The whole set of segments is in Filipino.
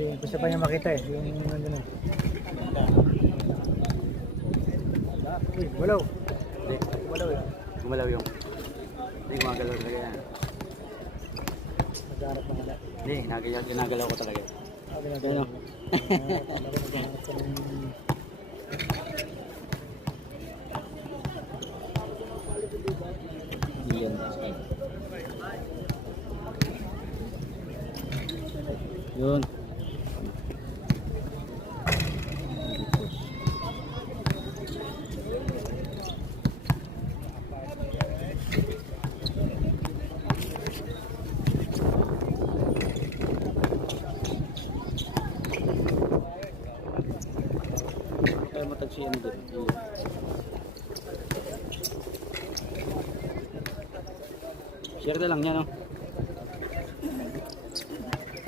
Gusto pa niya makita eh. Yung ano na. Uy, walaw. Hindi. Walaw eh. Gumalaw yung. Hindi, gumagalaw talaga yan. Maghanap na nga. Hindi, ginagalaw ko talaga. Ano? Yan. Yun. Tayo matagsi ano dito. Share na lang yan, no?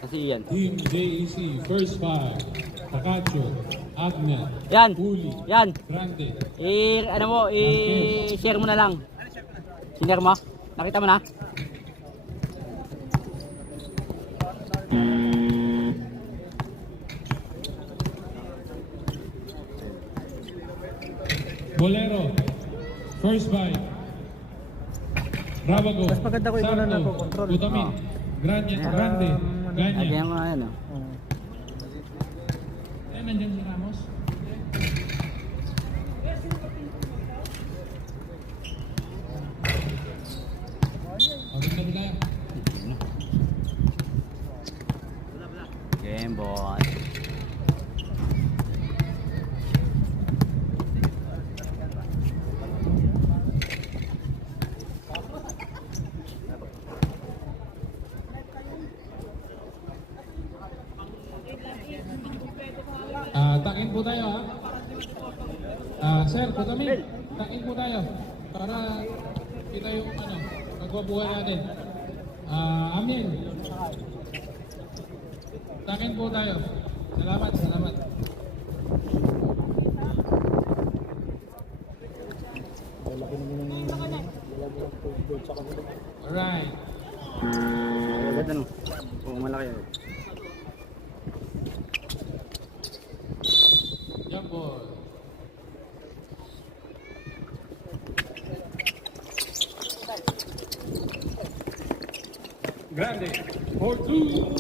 Kasi yan. Team JEC, first five. Takacho, Agna, Yan! Uli, Yan! Grande. Ano mo, share mo na lang. Sinare mo? Nakita mo na? Bolero, first five. Rabago, Mas maganda ko ito na Sarto, nakokontrol. Utamin, Grande, Grande, Lagyan Ganya. mo yan, no? Nandiyan si Ramos? Kabila. Game boy. Takin po tayo ha. Sir, Kutamin, takin po tayo para kita yung magbabuhay natin. Amin. Takin po tayo. Salamat, salamat. Laki naman ng gold sa kanila. Alright. Agad ano? Oo, malaki yun. Jump ball. Grande. 4-2.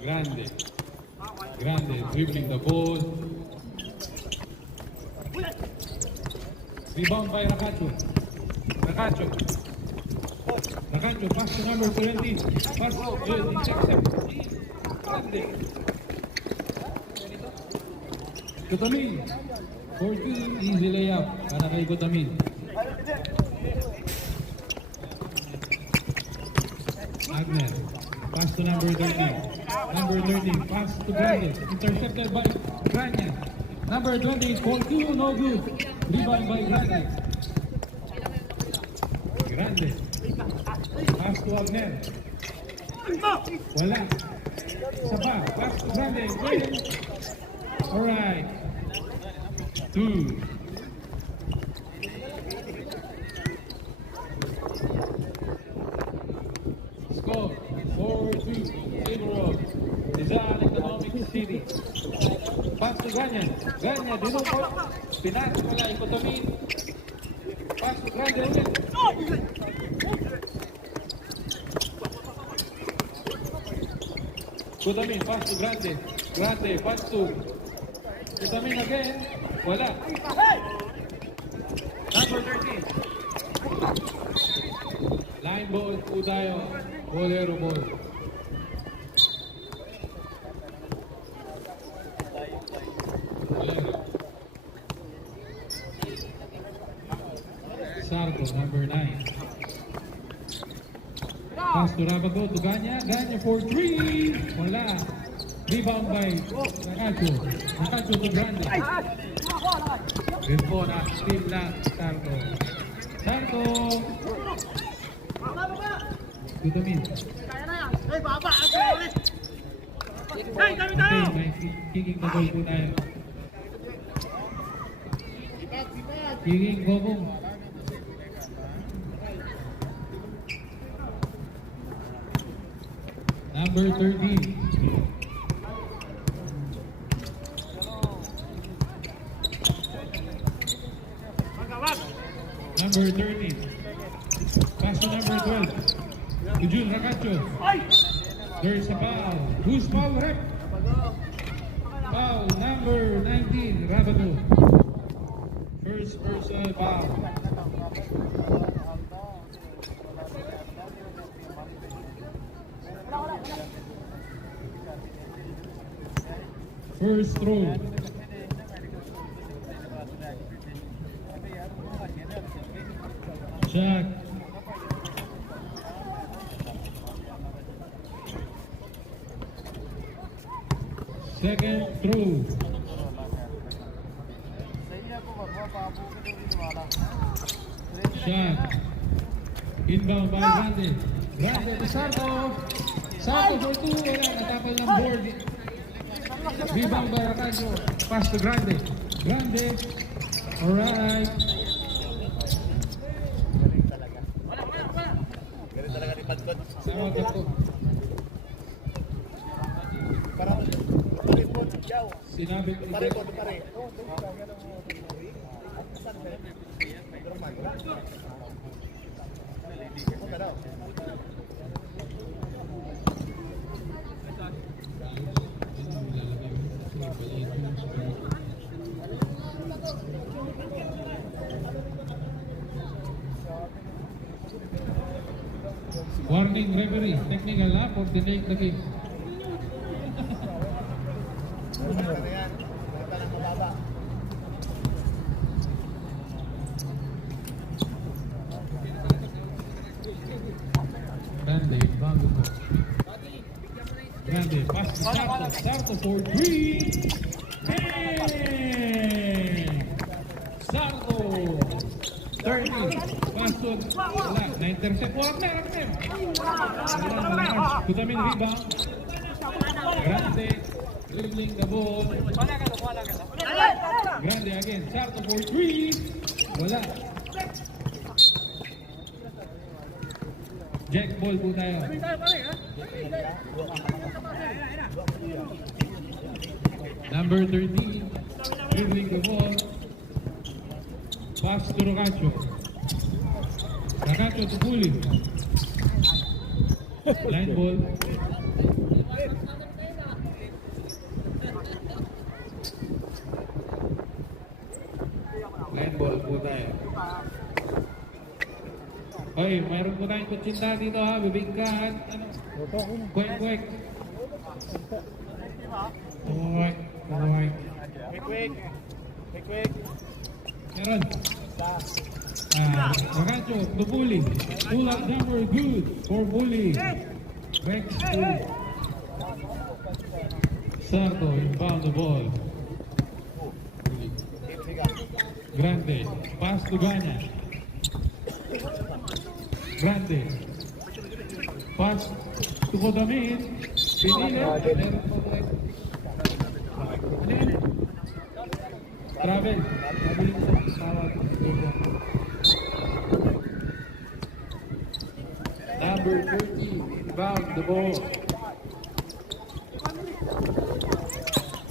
Grande. Grande dribbling the ball. Rebound by Rakacho. Rakacho. Rakacho, pass to number 20. Pass, good, intercept. Grande. Kutamin. 4-2, easy layup para kay Kutamin. Agner. Pass to number 13. Number 13, pass to Grande. Intercepted by Grande. Number 20, 4-2, no good. Rebound by Grande. Grande. Pass to Agner. Wala. Isa pa. Pass to Grande. Alright. 2. Score 4-2. Favor of Rizal Economic City. Pass to Ganya. Ganya, dinukot. Pinas wala Ikotomin. Pass to Grande ulit. Ikotomin, pass to Grande. Grande, pass to Ikotomin again. Wala. Number 13. Line ball po tayo. Bolero ball. Bolero. Sarko, number 9. Pass to Rabago, to Ganya. Ganya for 3. Wala. Rebound by Nakacho. Nakacho to Grande. Good po na. Steam lang. Sarko. Sarko. Kutamin. Okay, may kicking na goal po tayo. Kicking, Bobong. Number 13. Number 13. Pass to number 12. To Jun Racacho. There's a foul. Who's foul, rep? Foul number 19, Rabano. First personal foul. First throw. Shot. Second throw. Shot. Inbound by Grande. Grande to Sarto. Sarto for two. Wala. Natapal ng board. Rebound by Racacho. Pass to Grande. Grande. Alright. Sama ko. Sinabi ko warning referee, technical na for delaying the game. Grande, bago po. Grande, pass to Sarto. Sarto for three. And Sarto. 30. Pass to, wala, na-intercept. Wagner. Kutamin rebound. Grande, dribbling the ball. Grande again. Sarto for three. Wala. Jack ball po tayo. Number 13, dribbling the ball. Pass to Racacho. Racacho to Puli. Line ball. Line ball po tayo. Hoy, mayroon po tayong kutsinta dito ha, bibingkahan, ano, kwek. Alright. Quick. Meron. Racacho, to Bully. Pull-up number good for Bully. Back to Sarto, inbound the ball. Grande, pass to Ganya. Grande. Pass to Kodamin. Pinili. Travel. Number 30. Inbound the ball.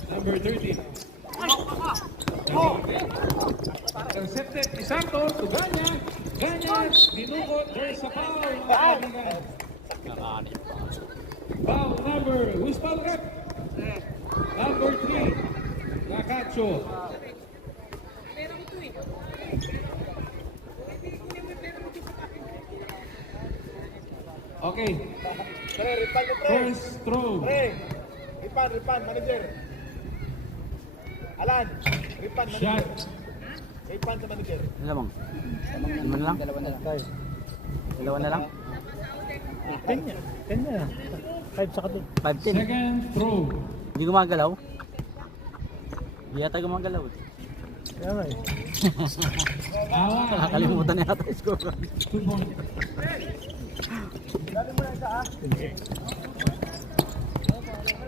Number 13. Intercepted ni Santos to Ganya. Dinukot, there's a foul. Foul number, who's foul rep? Number 3, Racacho. Okay. First throw. Ripan, manager. Alan, Ripan, manager. Shot. Ripan sa manager. Lamang. Naman lang? Dalawa na lang? 10 na. 5 sa kato. 5-10. Second throw. Hindi gumagalaw. Hindi yata gumagalaw. Kaya nga eh. Awa. Nakakalimutan na yata yung score. 2 points.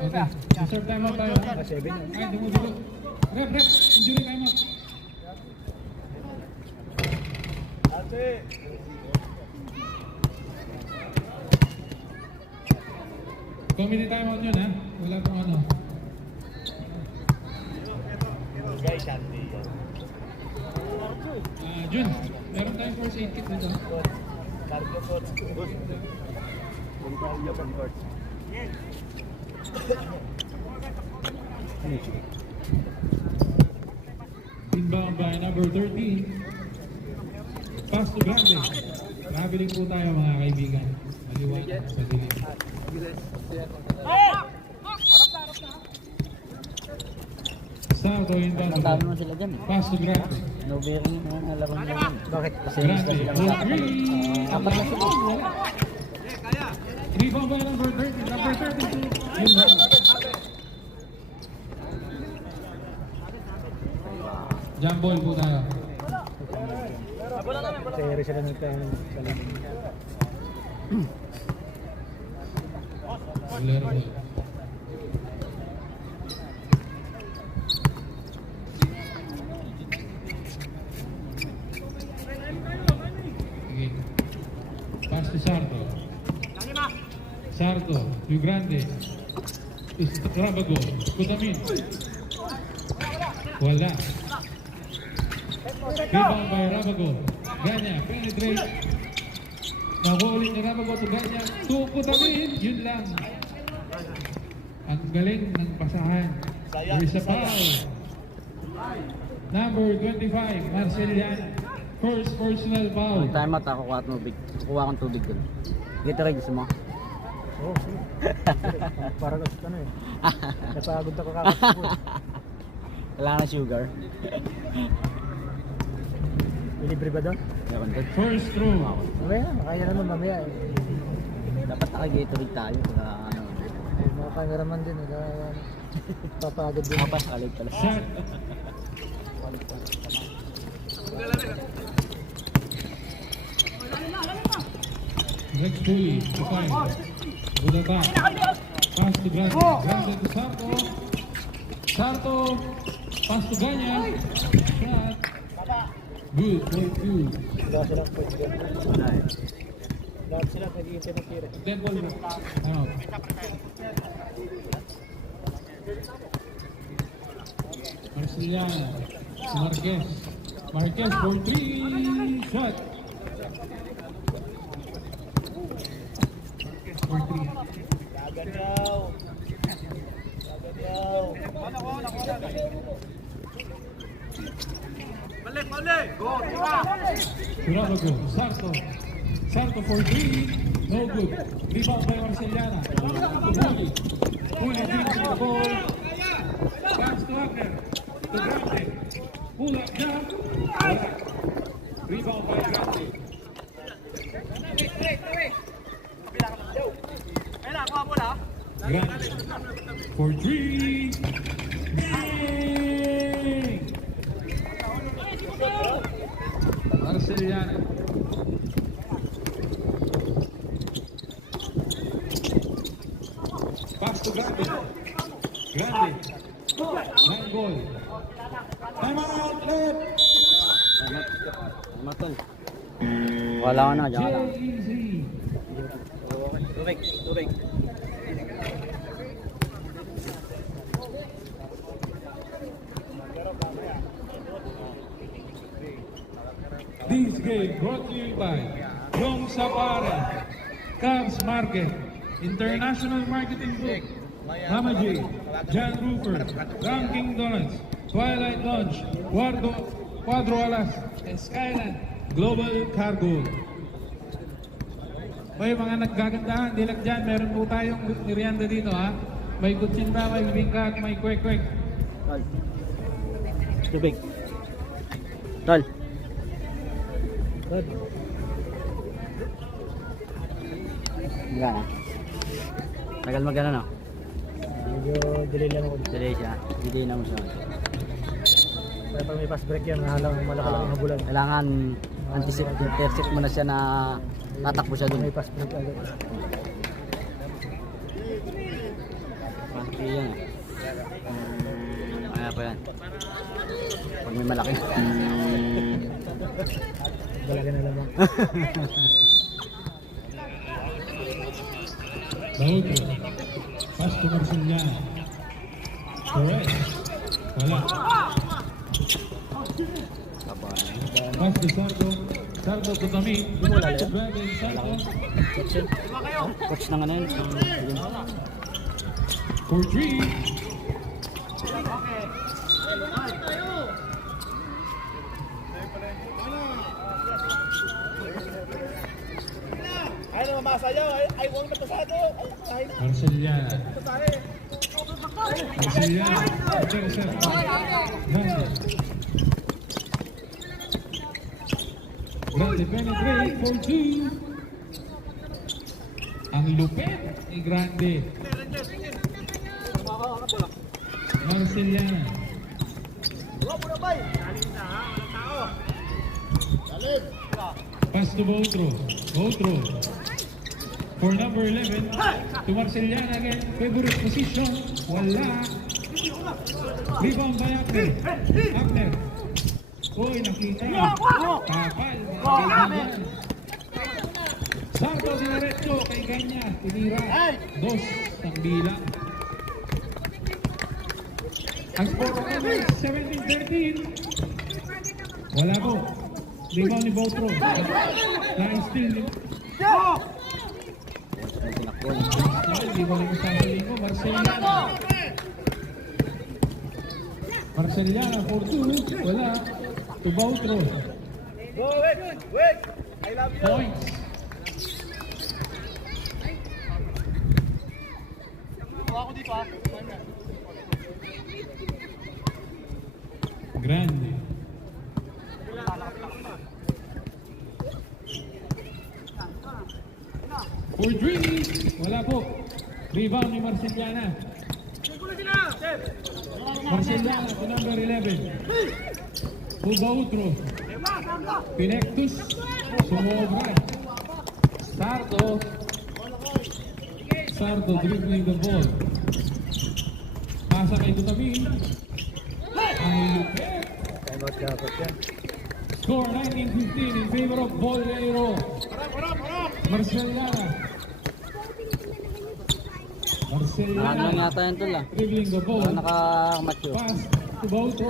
Okay. Reserve time out tayo. 7 na. Ay, dumudugo. Rep. Injury time out. Committee timeout yun ha. Wala pong ano. Jun, meron tayong first aid kit dito. Inbound by number 13. Pass to Grande. Traveling po tayo mga kaibigan. Maliwanag sa dilim. Sarto inbound. Ang dami mo sila dyan. Pass to Grande. No bearing yung mga laro nila dyan. Bakit? Kasi gusto Grande. silang dapat. Apat na sila. Rebound by number 13. Number 32. Inbound. Jump ball po tayo. Kasi rin sila nagkaroon sa laban. Lero ball. Sige. Pass to Sarto. Sarto. To Grande. Rabago. Kutamin. Wala. Rebound by Rabago. Ganya, penetrate. Nakuha ulit ni Rabago to Ganya. To Kutamin. Yun lang. Ang galing ng pasahan. There's a foul. Number 25, Marceliana. First personal foul. Ang time out ako kuha tubig. Kuha akong tubig dun. Gatorade gusto mo? Oo, sige. Para kasi ano eh. Napagod ako kakapagod. Kailangan ng sugar. Libre ba doon? Meron dun. First throw. Mamaya, kaya naman mamaya eh. Dapat naka-Gatorade tayo. Kaya ano. Mga cameraman din, papagod din. Ako pa, kalig pala. Shot. Next Tully to find. Good attack. Pass to Grande. Grande to Sarto. Sarto. Pass to Ganya. Shot. Good. Point two. Wala silang pwede. Wala eh. Lahat sila nag-iintay ng tira. Dead ball. Out. Marceliana. Marquez. Marquez for three. Shot. For three. Rabago. Sarto. Sarto for three. No good. Rebound by Marceliana. To Puli. Puli brings the ball. Pass to Wagner. To Grande. Pull up jump. Rebound by Grande. Grande. For three. Bang! Marceliana. Pass to Grande. Grande. One goal. Time out, left. Matol. Wala ka na, dyan ka na. Easy. Tubig, tubig. This game brought to you by Yung Sapare, Cavs Market, International Marketing Group, Mama J, John Roofer, Ranking Donuts, Twilight Lounge, Cuadro Alas, and Skyland Global Cargo. May mga naggagandahan, di lang dyan, meron po tayong merienda dito ha. May kutsinda, may bibingka, may kwek-kwek. Tol. Tubig. Tol. Good. Gana. Tagal magana no? Medyo delay lang ako. Delay siya. Delay na mo siya. Kaya pag may fast break yan, halang malaki-laking habulan. Kailangan intercept mo na siya na tatakbo siya dun. May fast break agad. Pasti yan. Kaya pa yan. Pag may malaki. Malaki na lamang. Bautro. Pass to Marcelian. Correct. Wala. Pass to Sardo. Sardo to Tami. Dragon Sardo. Coach ng ano yun. For 3. Ay, naman masayaw. Ay, huwag na pasado. Ay, Marcelian. Marcelian. Intercept. Grande. Grande penetrate for 2. Ang lupit ni Grande. Marcelian. Pass to Boutro. Boutro. For number 11. To Marcelian again. Favorite position. Wala. Rebound by Abner. Abner. Uy, nakita. Kapal. Sardo diretso kay Ganya. Tinira. 2 ang bilang. Ang score naman 17-13. Wala po. Rebound ni Boutro. Line steal ni Hindi mo lang sasabihin ko. Marceliana. Marceliana for 2. Wala. To Boutro. wait. I love you. Points. Ako dito ah. Grande. For 3. Wala po. Rebound ni Marceliana. Marceliana to number 11. To Boutro. Pinectus. Sumobra. Sardo. Sardo dribbling the ball. Pasa kay Dutamin. Ang lupit. Score 19-15 in favor of Bolero. Marceliana. Ano Marceliana. nga yata yan tol ah. Dribbling the ball. Nakamatyo. Pass to Boutro.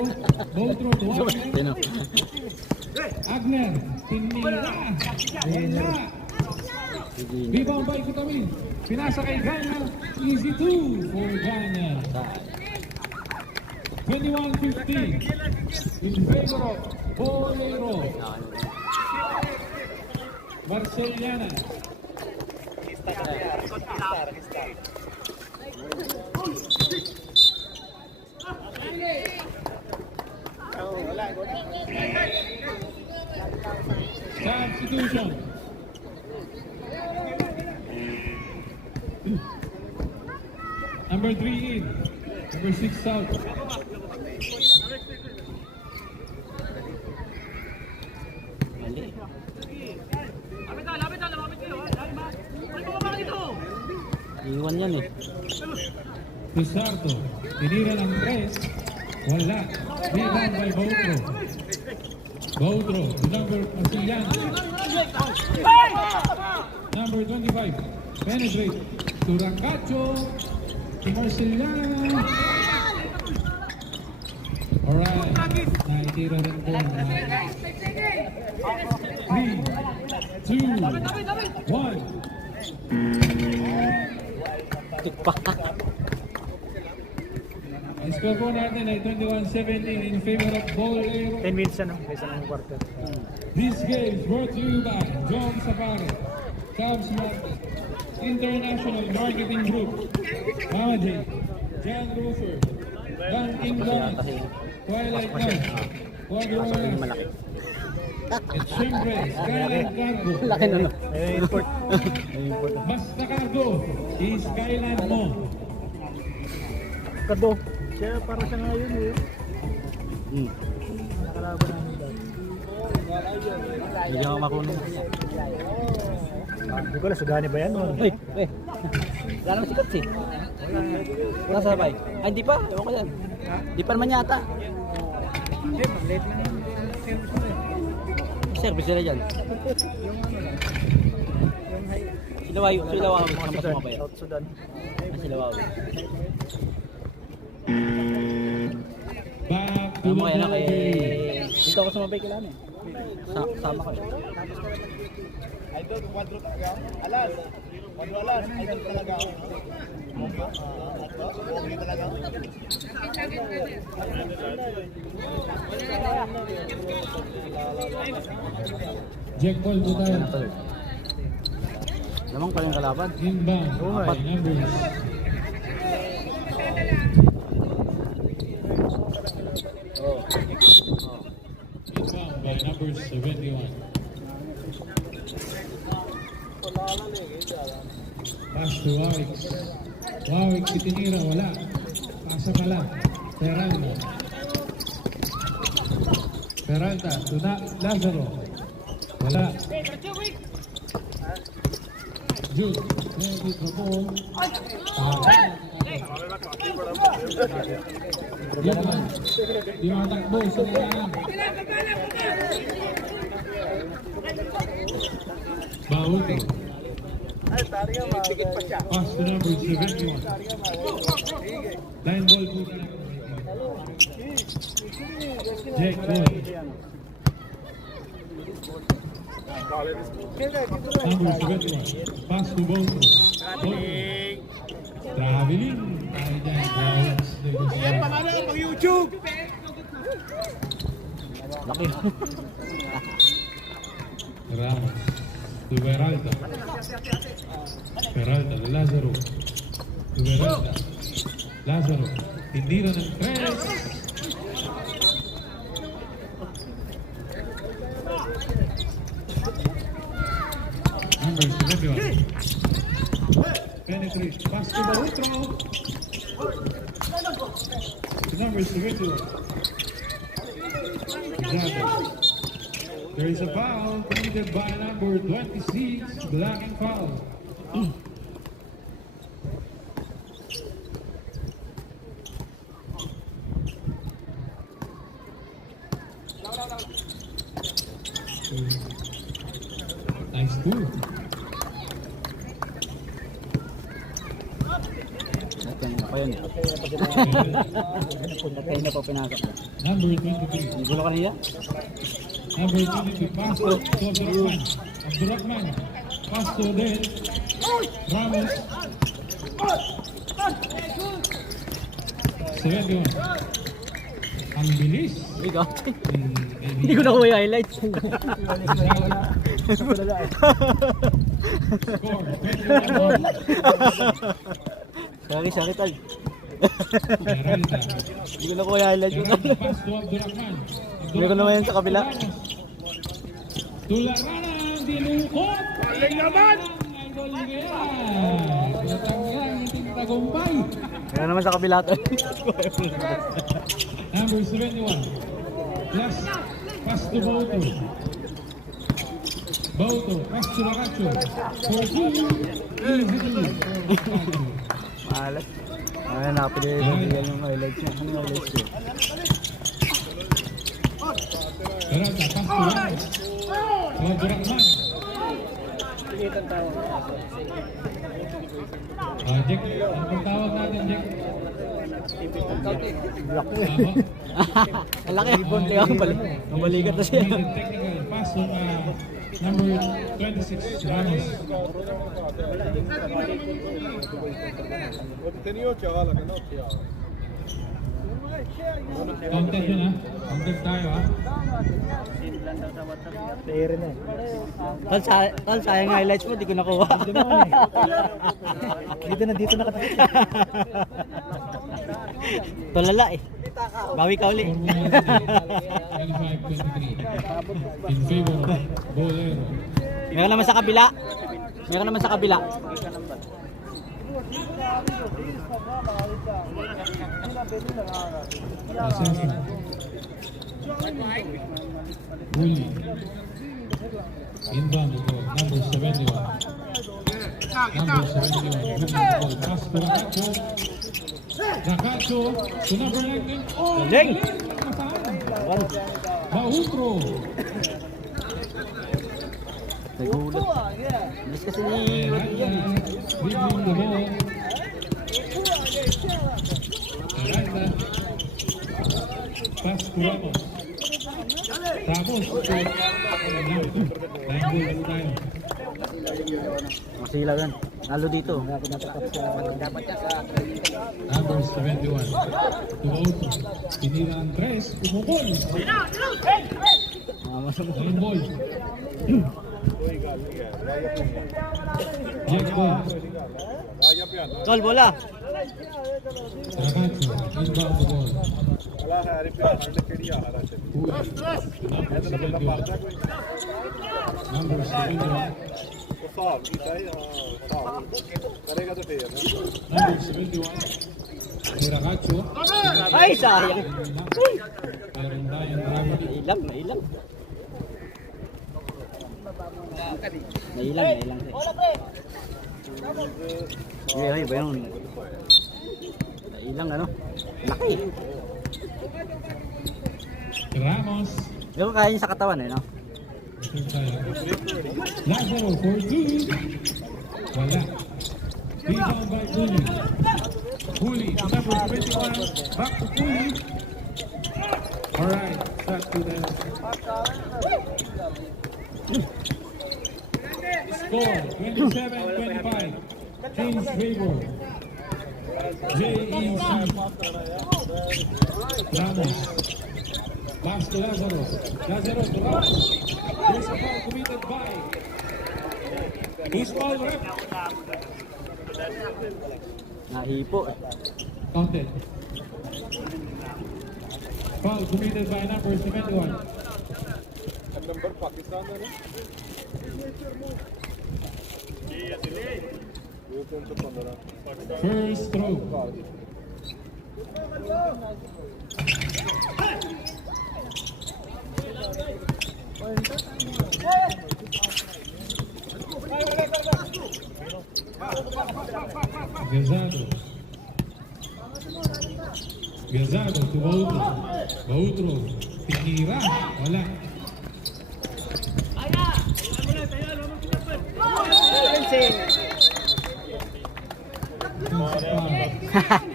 Boutro to Agner. Sino? Agner. Tinira. Wala. Rebound by Kutamin. Pinasa kay Ganya. Easy 2 for Ganya. 21-15 in favor of Bolero. Marceliana. Substitution. Number 3 in. Number 6 out. Mali. Iwan yan eh. Pizarro. Tinira ng 3. Wala. Rebound by Boutro. Boutro. The number Marcelian. Number 25. Penetrate. To Rancacho. To Marcelian. Alright. Naitira rin po. 3, 2, 1. Tukpa. Ang score po natin ay 21-17 in favor of Bolero. 10 minutes na kaysa ng quarter. This game is brought to you by John Safari, Cubs Market, International Marketing Group, Mama J, John Roofer, Dunkin Donuts, Twilight Night, Guagualas, at syempre, Skyline Cargo. Laki na no. Import. Basta Cargo, i-Skyline mo. Kado. Kaya para siya ngayon eh. Hmm. Nakalaban namin dati. Hindi ako makunin. Hindi ko alam, Sugani ba yan? Uy, eh. Wala naman si Coach eh. Nasabay. Ay, di pa. Ewan ko yan. Di pa naman yata. Hindi, mag-late na yung service mo eh. Service nila dyan. Yung ano lang. Yung high. Si Sila Wawi, mga mas sumabay. South Sudan. Sila Wawi. Back to Ano the kaya na kay... ball. Dito ako sumabay kila eh. Sama ko eh. Idol, quadro talaga. Alas. Quadro alas. Idol talaga. Okay talaga. Jack ball po tayo. Lamang pa yung kalaban. Inbound by numbers. Inbound by numbers 71. Pass to Wawik. Wawik itinira, wala. Pasa pala. Peralta. Peralta to Lazaro. Wala. Jude. Maybe the ball. Di matakbo sa nila. Bauti. Pass to number 71. Line ball po tayo. Jack ball. Number 71. Pass to Boto. Traveling. Tayo dyan. YouTube! Laki. Ramos. To Peralta. Peralta to Lazaro. To Peralta. Lazaro. Tindira ng tres. Number 71. Penetrate. Pass to Bautro. To number 71. Jago. There is a foul committed by number 26, blocking foul. Nice move. Natin pa yun. Natin na pa pinasok na. Number 23. Hindi gulo kanina. Number 22, pass to Abdurrahman. Abdurrahman. Pass to Odell. Ramos. 71. Ang bilis. Ikaw. Hindi ko nakuha yung highlights. Score. 21. Sakit tag. Peralta. Hindi ko nakuha yung highlights. Peralta, pass to Abdurrahman. Hindi ko naman yan sa kabila. Tularan, dinukot. Galing naman! Ang Olivera. Natanggang iting tagumpay. Kaya naman sa kabila to. Number 71. Plus, pass to Boto. Boto, pass to Lacacho. 14. Easily. Malas. Ano na, pinilihan yung highlights niya. Ano yung highlights niya? Peralta, pass to Ramos. Abdurrahman. Jack, ang pagtawag natin, Jack? Ang laki. Ang balikat na siya. Technical pass on number 26, Ramos. Counted yun, ha? Counted tayo, ha? Player na eh. Tol, sayang highlights mo, di ko nakuha. Dito na katakit. Tulala eh. Bawi ka uli. 25-23. In favor of Bolero. Meron naman sa kabila. Meron naman sa kabila. Assessment. Bully. Inbound ito. Number 71. Number 71. Pass to Lacacho. Lacacho to number 19. Oh! Galing! Bautro. Nagulat. Miss kasi ni Wadi yan. Dribbling the ball. Miranda. Pass to Ramos. Ramos. Nine goals tayo. Masila yan. Lalo dito. Number 71. Tumaoto. Pinira ang tres. Tumukol. Nine ball. Jack ball. Tol, bola. Ragazzo. Inbound the ball. Wala ka, Arif yan. Arif kaya hara siya. Number 71. तो साहब की चाहिए साहब करेगा तो फिर Number 71. Ragazzo. Ay, sayang. Meron tayong drama. Nailang. Nailang. Ay, ba yun? Nailang ano? Laki. Ramos. Yung kaya niya sa katawan eh, no? Lazaro for two. Wala. Rebound by Puli. Puli to number 21. Back to Puli. Alright, back to the score. 27-25. James Favor. JEC. Ramos. Pass to Lazaro. Lazaro to Ramos. There's a foul committed by. Who's foul rep? Nahipo. Counted. Foul committed by number 71. नंबर पाकिस्तान है ना ये तो 15 First throw. Gazzaro to Bautro. Bautro. Pinira. Wala.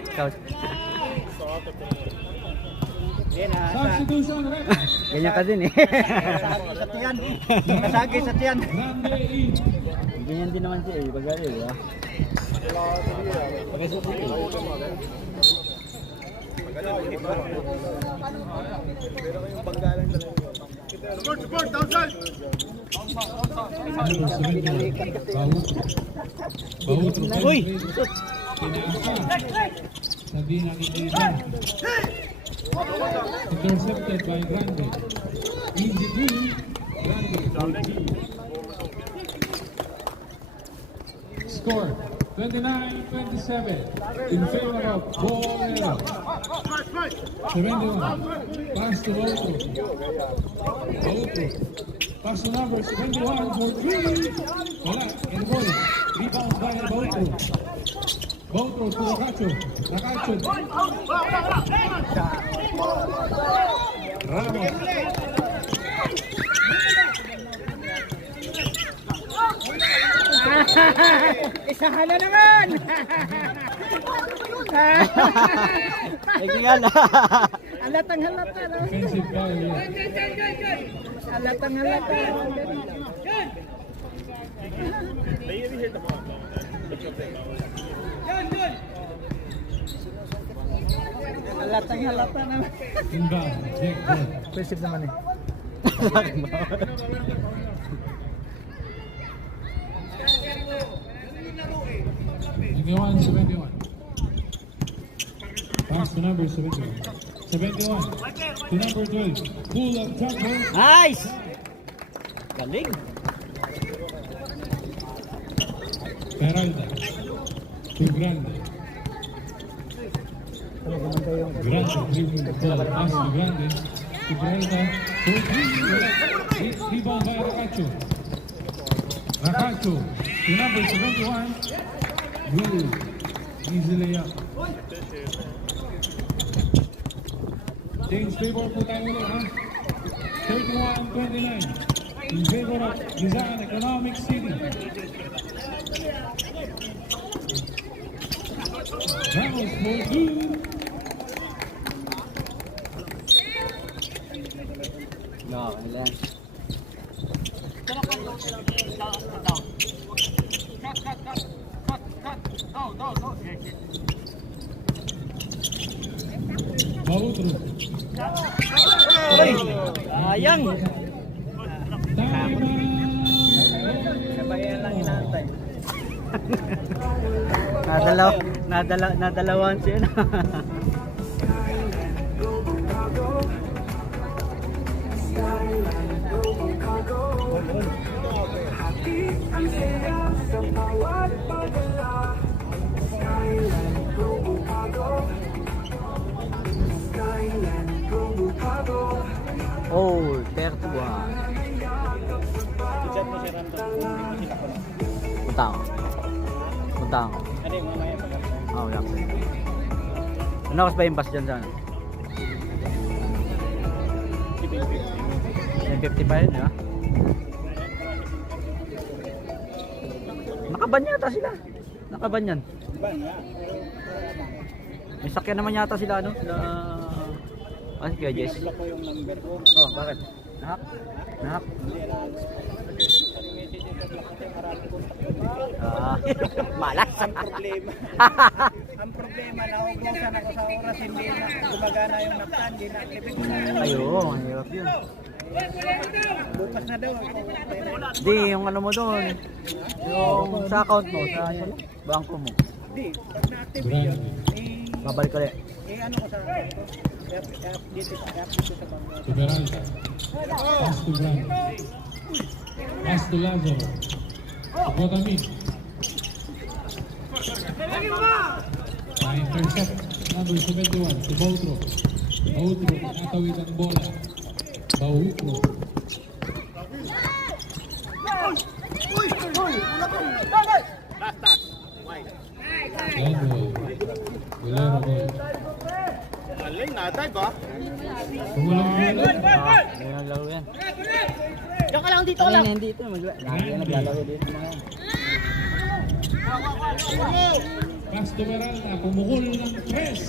Ikaw. Substitution rep. Ganyan ka din eh. Kasagi sa tiyan. Grande in. Ganyan din naman siya eh. Bagay eh. Bagay sa tiyan. Number 71. Bautro. Bautro. Uy! Pinasa. Sabi na ni Ivan. Intercepted by Grande. Easy three. Grande. Score 29-27 in favor of Bolero. 71. Pass to Bautro. Bautro. Pass to number 71 for three. Wala. And goal. Rebound by Bautro. Bautro to Ragazzo. Ragazzo. Ramos. Isahan na naman! Nagtingala. Halatang halata. Offensive foul. Halatang halata. Halatang halata naman. Inbound. Jack ball. Impressive naman eh. 71. Pass to number 71. 71 to number 12. Pull up jumper. Nice! Galing. Peralta to Grande. Grande dribbling the ball. Pass to Grande. To Peralta. For three. Rebound by Ragazzo. Ragazzo to number 71. Good. Easy layup. James Favor po tayo ulit, ha? 31-29. in favor of Rizal Economic City. Ramos for 2. No, ayan. Bautro. Uy! Sayang! Time Sabayan lang inaantay. Nadalawan siya na. Oh, 31. Chat mo si Randall. Kita ko na. Utang. Utang. Ano yung mamaya pag Oh, wala ko. Ano kas ba yung bus dyan sa ano? 950 pa yun, di ba? Nakaban yata sila. Nakaban yan. ba nga? May sakyan naman yata sila, ano? Sila... Ah, si Kuya Jess. Block ko yung number ko. Oh, bakit? Nahak? Nahak? Hindi na. Ano message yung block kasi marami contact ko. Ah, malas. Ang problema. Ang problema, naubusan ako sa oras, hindi na gumagana yung naptan, hindi na activate na. Ayun, hirap yun. Bukas na daw. Hindi, yung ano mo doon. Yung sa account mo, sa bangko mo. Hindi, pag na-active yun, Babalik ulit. ano ko sa update ko sa bangko. to Peralta. Pass to Brand. Pass to Lazaro. Botamin. Na-intercept. Number 71 to Bautro. Bautro, nakatawid ang bola. Bautro. Long ball. Bolero ball. Aling natay ba? Kumulang bola. Ah, ayun ang laro yan. Diyan ka lang dito Ayun, hindi ito. Lagi yan naglalaro dito mga yan. Pass to Peralta. Pumukul ng press.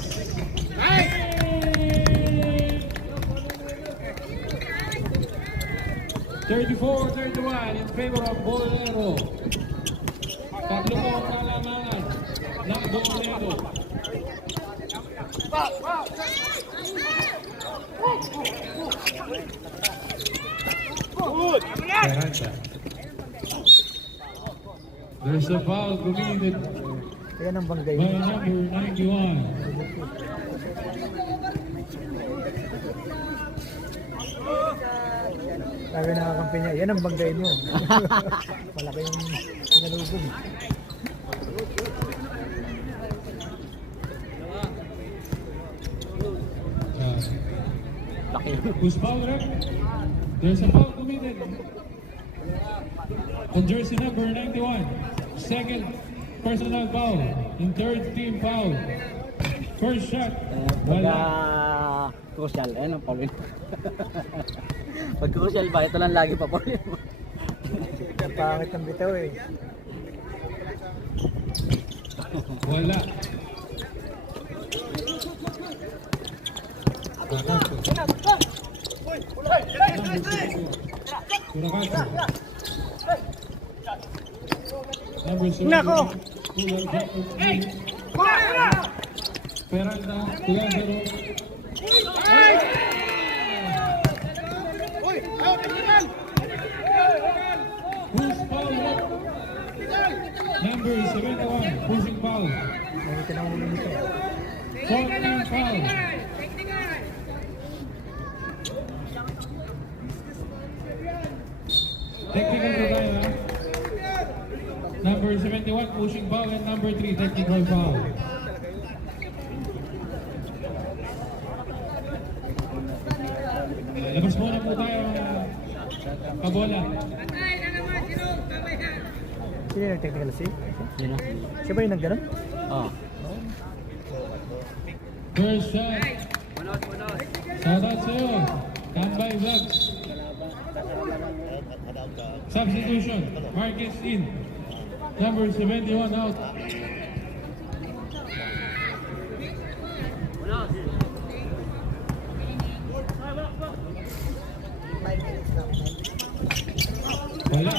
34-31 in favor of Bolero. Tatlo po ang nalamangan ng Bolero. Peralta. There's a foul committed Kaya nang banggay. by number 91. Sabi nakakampi niya, yan ang banggay mo. Malaki yung sinalubog. Laki. Who's foul, rep? There's a foul committed on jersey number 91. Second personal foul and third team foul. First shot. Pagka Wala. crucial, ayun ang Paulin. Pag crucial ba, ito lang lagi pa Paulin. Pangit ng bitaw eh. Wala. Kakato. Kurakato. Number 7. Nako! Peralta, Lazaro. Who's foul? Number 71, pushing foul. Nakita na ulo nito. 14 foul. Technical po tayo, ha? Number 71, pushing foul, and number 3, technical foul. Labas muna po tayo, kabola. Sino yung technical C? Yun o. Siya ba yung nagganon? Oh. First shot. Shout out sa'yo. Tambay Vlogs. Substitution. Marquez in. Number 71 out. Wala.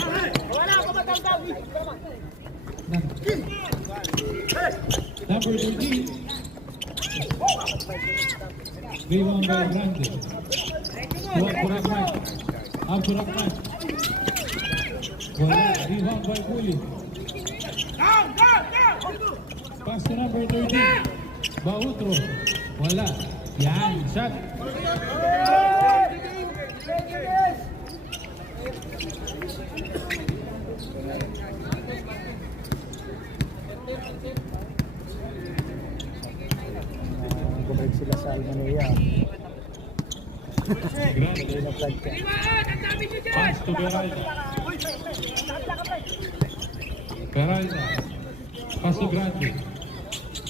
Number 13. Rebound by Grande. Abdurrahman. Wala. Rebound by Puli. Pass to number 13. Bautro. Wala. Yan. Shot. Bumalik sila sa Almanea. Grande. Pass to Peralta. Peralta. Pass to Grande.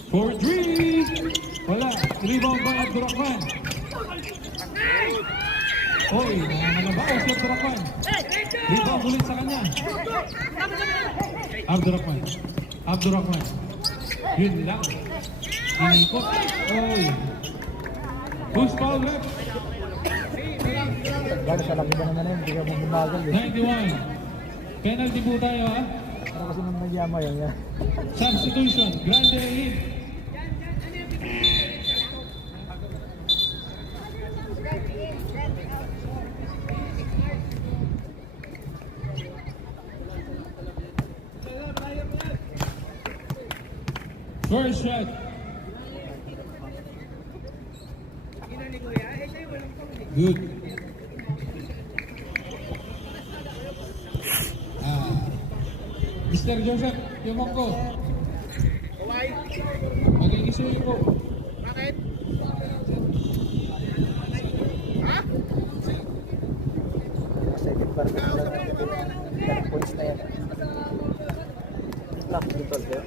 For three. Wala. Rebound by Abdurrahman. Hoy, nangangabaw si Abdurrahman. Rebound ulit sa kanya. Abdurrahman. Yun lang. Inikot. Oy. Who's foul left? Gano'n sa laki ba naman yun, hindi ka mong bumagal eh. 91. Penalty po tayo ha. Para kasi nang nagyama yun. Substitution. Grande in. First shot. Good. Mr. Joseph, yung mangko. Magigisuyo po. Bakit? Second bar ka lang. 10 points na yan. Lock dito sir.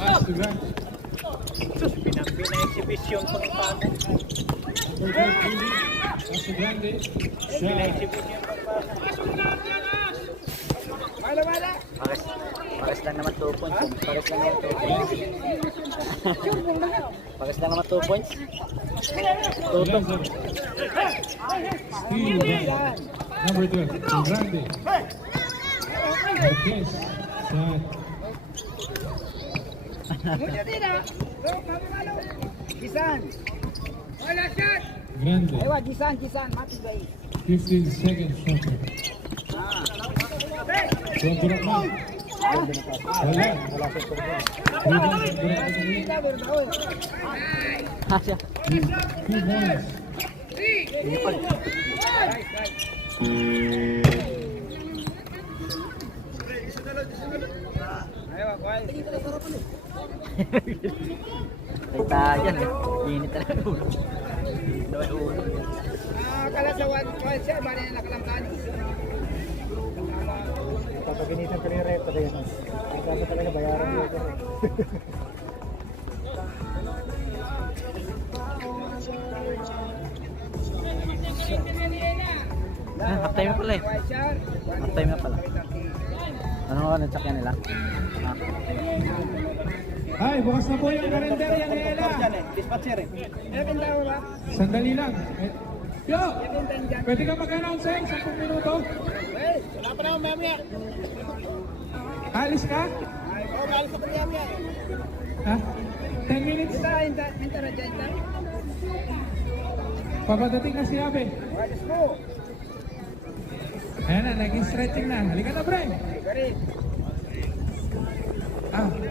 Pass to Grande. Pina-exhibition ko ng pamo. Pass to Grande. Shot. Pina-exhibition ko ng pamo. Bala! Pares lang naman 2 points. Pares lang naman 2 points. Pares lang naman 2 points. Ilan, sir? Steal by number 12. To Grande. Marquez. Shot. Gisan! Wala shot! Grande. Aywa, Gisan, mati ba 15 seconds shot. From Abdurrahman. Wala. Rebound from Grande. Asya. 2 points. Aywa, kwal. Ay tayan eh. Init talaga ang ulo. Init ang ulo. Kala sa 1 kwal siya, bali na nakalamtan. Papaginitan ka rin rin. Pati yan. Ang kama talaga bayaran mo ito. Half time na pala eh. Half time na pala. Ano nga natsakyan nila? Ay, bukas na po yung karinderya ni Ella. Dispatcher eh. Ilan tao ba? Sandali lang. Yo! Pwede ka mag-announce eh, 10 minuto. Wala pa naman mamaya. Alis ka? Ay, alis ako niya mamaya. Ha? 10 minutes? Minta na dyan tayo. Papadating na si Abe. Alis mo. Ayan na, naging stretching na. Halika na, pre. Garit.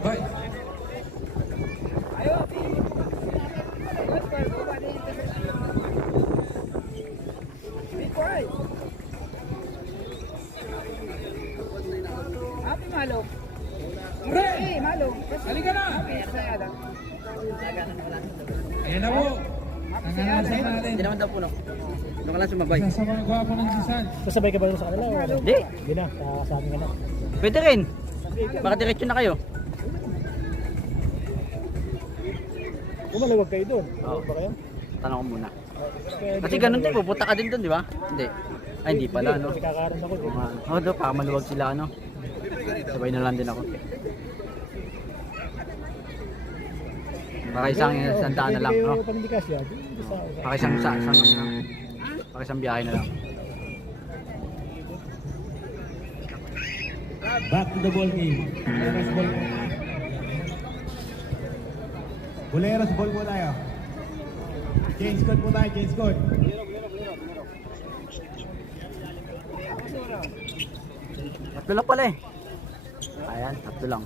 Bye. Ayaw, what's for baba na yung Bikoy. Happy Malong. Pre! Hey, Malong. Halika na! Happy, saya lang. Ayan na po. Nanganasal natin. Hindi naman daw puno. Doon ka lang sumabay. Nasa mga gwapo ng Gisan. Sasabay ka ba sa kanila? O? Hindi. Hindi na. Sa amin ka na. Pwede rin. Baka diretso na kayo. Kumalawag kayo doon. Oo. Ba kayo? Tanong ko muna. Kaya Kasi ganun din, pupunta ka din doon, di ba? Hindi. Ay, hindi pala, no? Kasi kakaroon ako doon. Oo, doon, baka maluwag sila, ano? Sabay na lang din ako. Baka isang sandaan na lang, no? Pag hindi kasya, Baka isang biyahe na lang. Back to the ball game. Buleros ball po. Buleros ball po tayo. Change code po tayo, change code. Tatlo lang pala eh. Ayan, tatlo lang.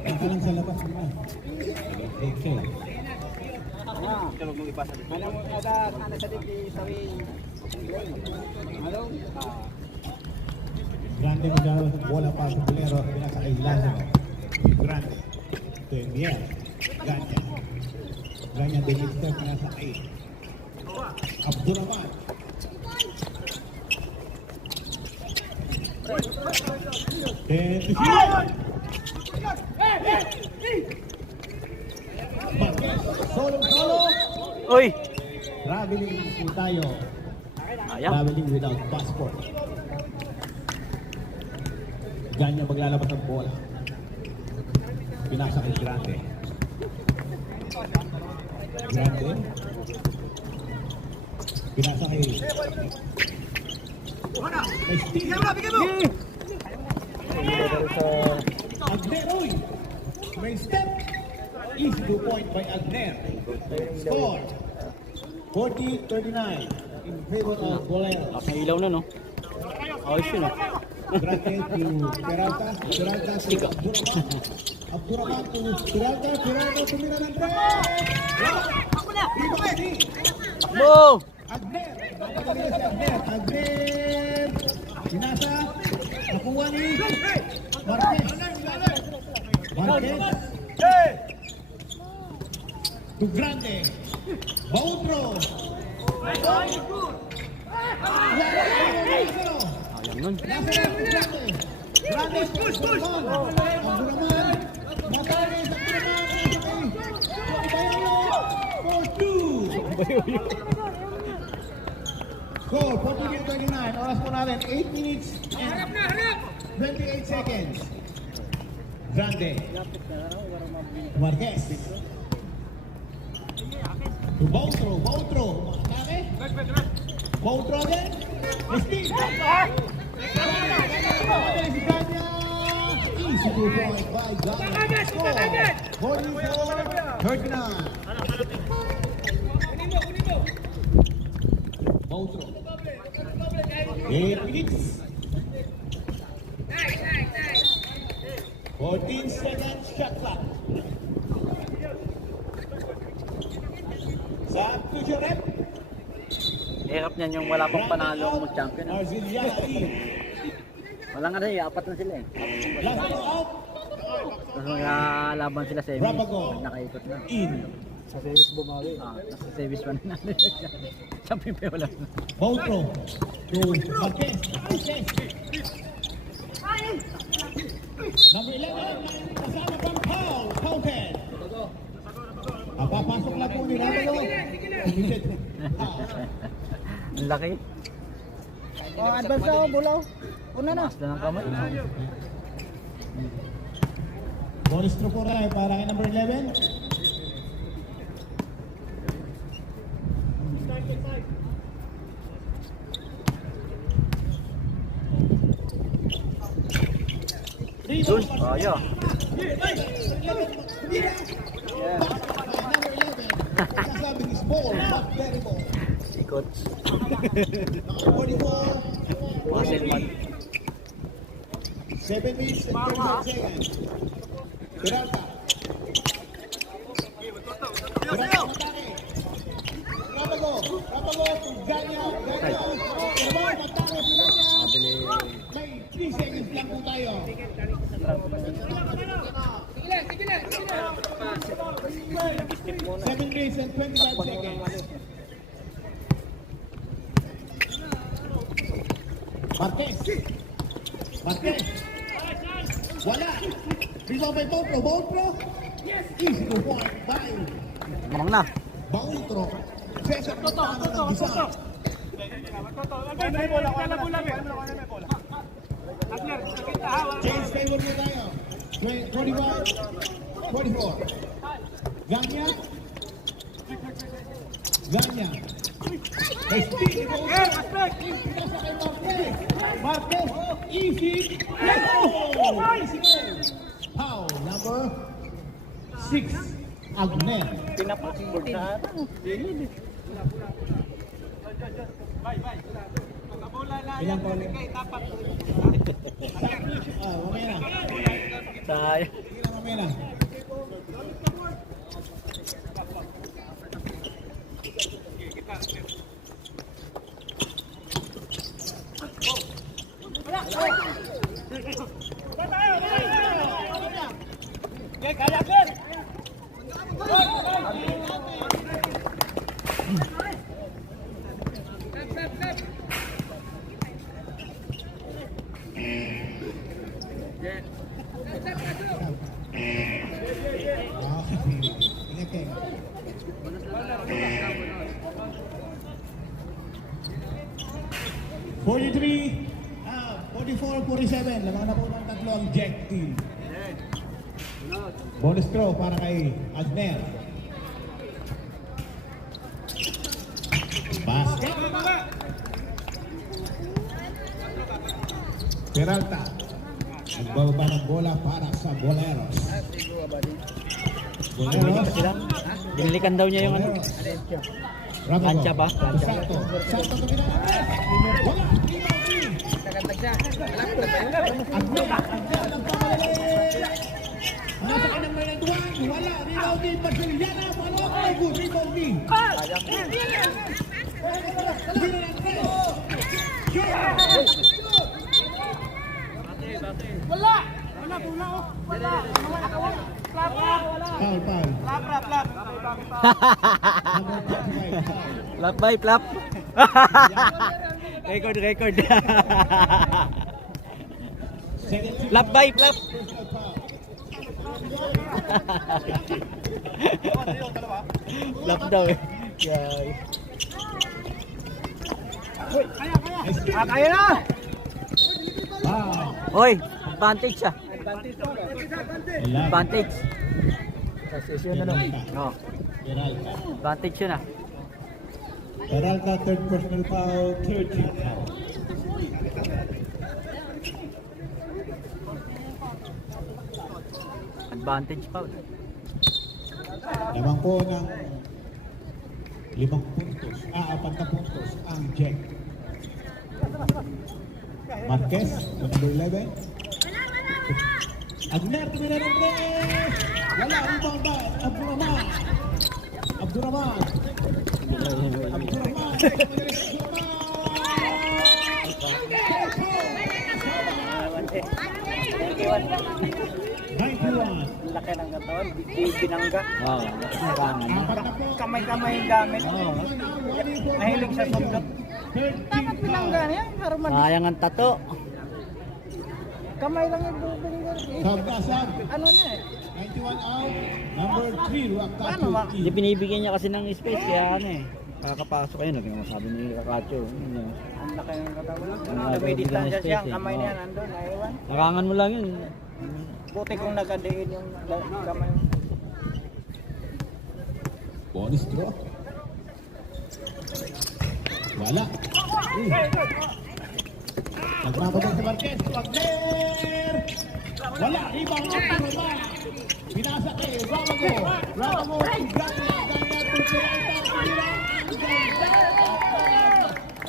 Ito lang sa labas na. Okay. Grande maglalabas ng bola para sa Bolero. Pinasakay Lazaro. Grande. Ito yung Miel. Ganyan. Ganyan din yung step pinasakay. Abdurrahman. Then to shoot! Marquez. Solo. Uy! Traveling po tayo. Ayan. Traveling without passport. Ganyan maglalabas ng bola. Pinasa kay Grande. Grande. Pinasa kay... Kay Steve. Agner, uy! May step. Easy 2 point by Agner. Score. 40-39 in favor of Bolero. May ilaw na, no? Ayos yun, no? Grande to Peralta. Peralta to Abdurrahman. Abdurrahman to Peralta. Peralta to Miranda. Takbo! Agner. Napadali na si Agner. Agner. Pinasa. Nakuha ni Marquez. Marquez. To Grande. Bautro. Ayan nun. Grande. Push. Abdurrahman. Mataris. Abdurrahman. For 2. Score, 40-39. Oras po natin, 8 minutes and 28 seconds. Grande. Marquez. To Bautro. Atake. Bautro again. Steve. Easy 2 point by Grande. Score, 44-39. Bautro. 8 minutes. 14 seconds shot clock. Sa future rep, Hirap niyan yung wala pang panalo ang mag-champion. Eh. Arziliani. Wala nga rin, apat na sila eh. Last out. Tapos laban sila sa Rabago. nakaikot na. In. Sa series bumawi. Nasa service pa na natin. Champion pa wala na. Bautro. To Marquez. Number 11. Kasama pang foul. Counted. Papasok lang po ni Rabago. Ang laki. Advance na ako, bulaw. Una na. Taas na ng kamay. Bonus throw po rin para kay number 11. Dun, ayo. Kasabi ni Small, not very ball. Ikot. Number 44. Muscle man. 7 minutes and 35 seconds. Peralta. Peralta matake. Rabago to Ganya. Peralta matake sila niya. Mabili. May 3 seconds lang po tayo. 7 minutes and 25 seconds. Marquez. Rebound by Bautro. Easy to point by Mamang na. Bautro. Cesar Montano ng Rizal. Change favor mo tayo. 21, 24. Ganya. May speed ni Bautro. Pinasa kay Marquez. Easy. Let's go! Easy goal. Foul number 6. Agner. Pinapasportahan. Ilang pa ulit? Mamaya na. Sayang. Mamaya na. Okay. 44-47. Lamang na po ng tatlo ang Jack team. Bonus throw para kay Agner. Basket. Peralta. Nagbababa ng bola para sa Boleros. Boleros. Binilikan daw niya yung ano. Plancha ba? Plancha. Santo tuminaan. Wala. Nasa kanang may nagduan. Wala. Rebound ni Basiliana. Wala. Ay, good. Rebound ni. Foul. Flap by flap. Record. Flap by flap. Flap daw eh. Guys. Kaya na! Hoy, advantage siya. Advantage. Session na lang. No, Peralta. advantage yun ah. Peralta, third personal foul, 13 foul. Advantage foul. Lamang po ng 5 puntos, 4 na puntos ang Jack. Marquez, number 11. Agner, tumira ng press! Wala, rebound ba? Abdurrahman. Laki ng katawan, di binangga. Oo. Kamay-kamay yung gamit. Mahilig sa sundot. Dapat binangga niya, harman. Sayang ang tato. Kamay lang yung binangga. Sab. Ano na eh? 91 out, number 3, Ano ba? Rakachu. Hindi binibigyan niya kasi ng space kaya ano eh. Kakapasok kayo, sabi ni Kakacho. Ang laki ng katawan. Ano, May distansya space siya, eh. kamay niya Oo. nandun, naiwan. Nakangan mo lang yun. Buti kung nagadiin yung kamay. Bonus draw. Wala. Nagmamagay sa Marquez. Wagner! Wala. Rebound ng Roman. Pinasa kay Ramago. Ramago.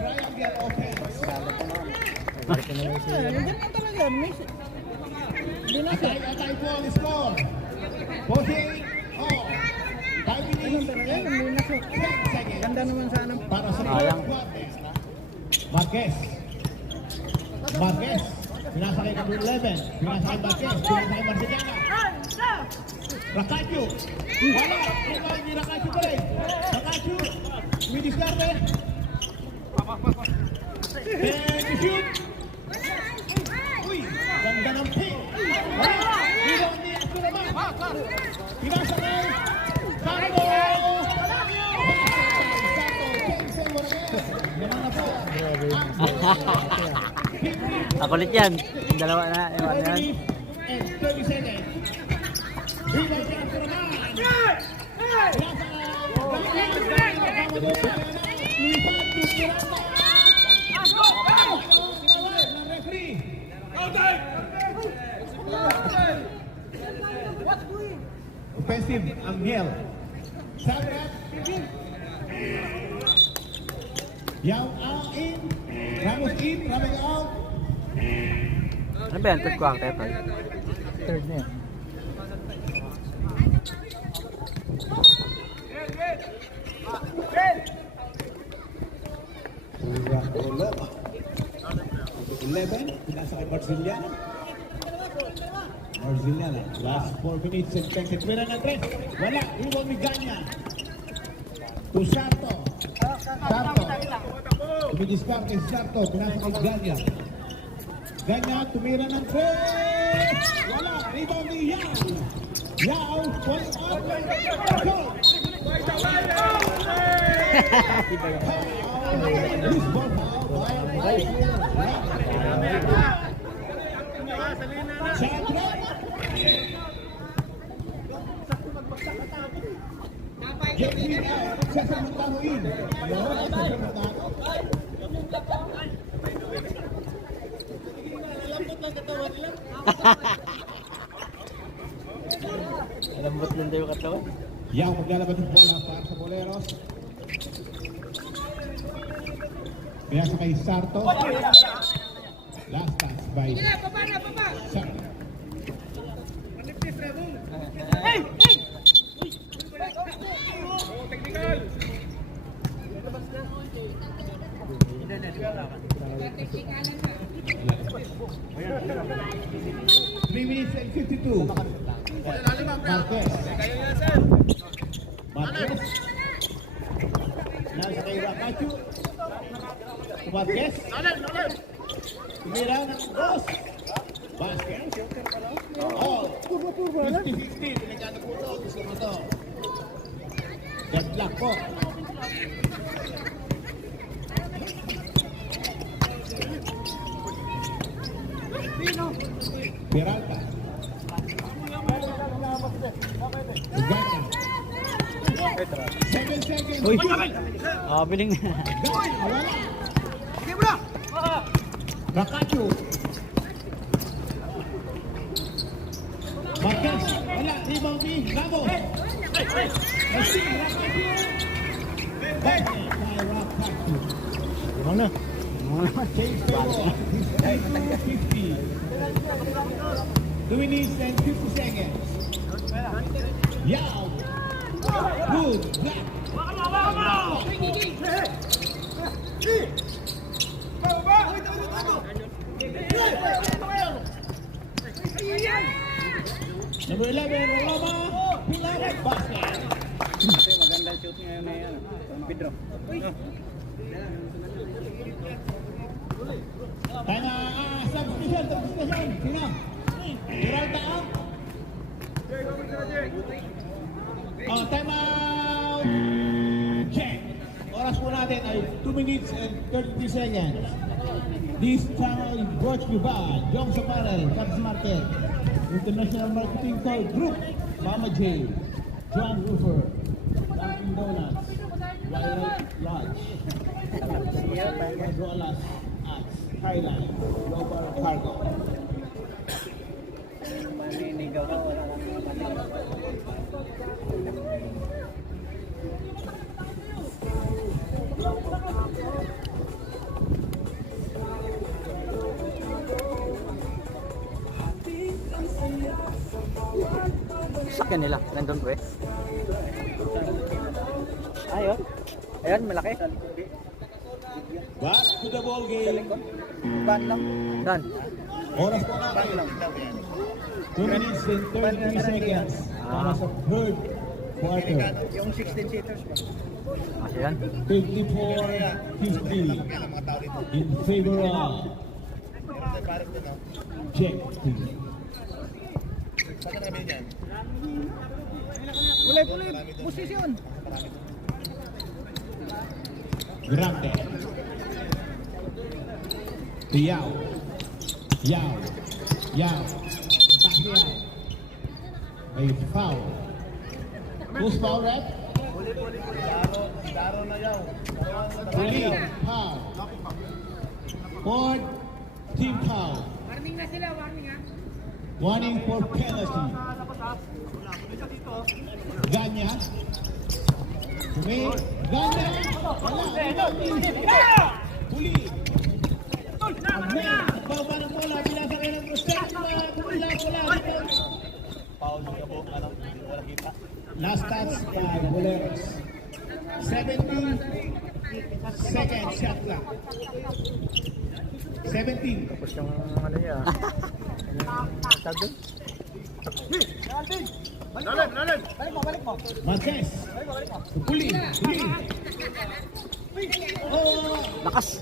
Triangle offense. Ganyan talaga, miss. Atay po ang score. Posing. Oh. 5 minutes. 10 seconds. Ganda naman sana. Para sa Sayang. Marquez. Pinasakay number 11. Pinasakay Marquez. Pinasakay Marceliana. Rakachu. Wala. Hindi Rakachu pa rin. Rakachu. Umidiskarte. And shoot. Uy. Ganda ng ping. Wala. Rebound ni Pinasakay. Sakto. Akulit yan. Yung dalawa na. Yung ano yan. And 30 seconds. Rebound chance naman. Offensive, Angel. Sabrat. Yang out in. Ramos in, Ramos out. Ano ba yan? Third quarter, Fred? Third na yan. Ulo. 11, pinasa kay Barzilian. Barzilian, last 4 minutes and 10 seconds. Meron ng 3. Wala, rebound ni Ganya. To Sarto. Sarto. Tumidiskarte si Sarto, pinasa kay Ganya. Ganya, tumira ng 3. Wala, rebound ni Yao. Yao, point out. Loose ball foul by Chandra. Jeffrey out. Sasamantahuin. Lambot lang daw yung katawan. Yang maglalabas ng bola para sa Boleros. Kaya sa kay Sarto. Last pass by Sarto. Three minutes and 52. Marquez. Marquez. Nasa kay Rakachu. Marquez. Tumira ng dos. Basket. Oh, 50-50. Pinagkata po ito. Gusto mo ito. God luck po. Peralta. Uganda. 7 seconds. Uy! Biling na. Wala. Rakachu. Marquez. Wala. Rebound ni Ramos. Rakachu. Basket by Rakachu. Ano? Change the ball. 50. 2 minutes and 50 seconds. Yao. Good. Black. Number 11, Roma. Pilar. Basket. Maganda shoot ngayon na yan. Pedro. Tanya, substitution. Sino? Peralta out. Oh, time out. Check. Oras po natin ay 2 minutes and 33 seconds. This channel is brought to you by Jong Apparel, Caps Market, International Marketing Code Group, Mama J, John Roofer, Dunkin' Donuts, Twilight Lodge, Madrolas at Highline, Global Cargo. Maninigaw ka, wala kang Sakyan nila. Nandun ko eh. Ayun. Ayun, malaki. Back to the ball game. ban lang. Done. Oras po natin. 2 minutes and 33 seconds para sa third quarter. Yung 16 seaters ba? Kasi yan. 54-50 in favor of Check. Pulay-pulay, posisyon. Grande. Yao. Yao. Yao. Attack Yao. A foul. Who's foul, rep? Uli. Foul. Ford. Team foul. Warning na sila, warning ha. Warning for penalty. Ganya. May Ganya. Wala. Uli. May baba ng bola. Binasa kayo ng protect. Wala. Last touch by Boleros. 17 seconds shot clock. 17. Tapos yung ano niya. Sabi? Balik mo. Marquez. Uli. Oh. Lakas.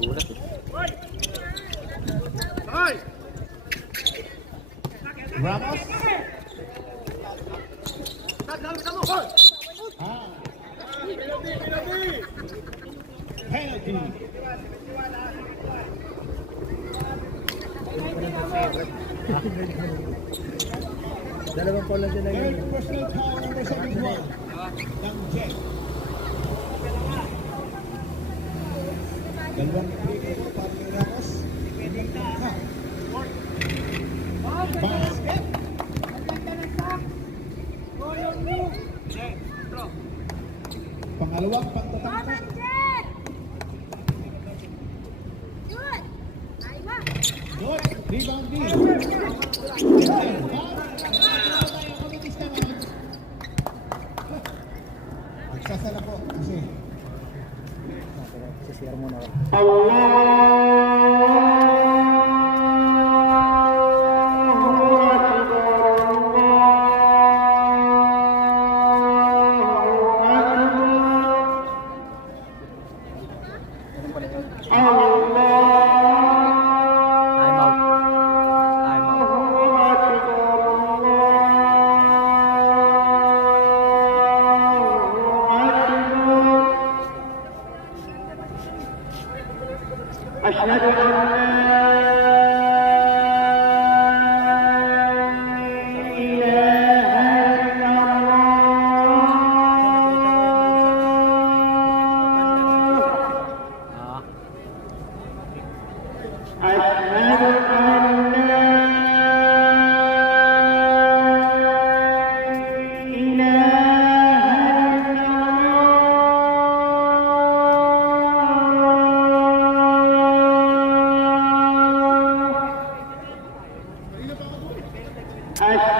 Ulat. Ramos. Penalty. Dalawang pala sila yun. Third personal foul number 71 ng Jet. Dalawang free throw para kay Ramos. Basket. Pangalawang pagtatangka. Good. Rebound D. Magsasala po kasi Sisiyar mo na. I'm out. I'm out. Ah. Hayya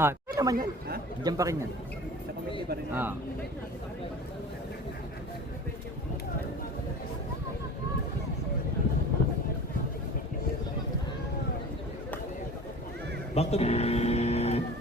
Ah, ano naman yan? Ha? Diyan pa rin yan. Sa committee pa rin. Ah. Back to seconds.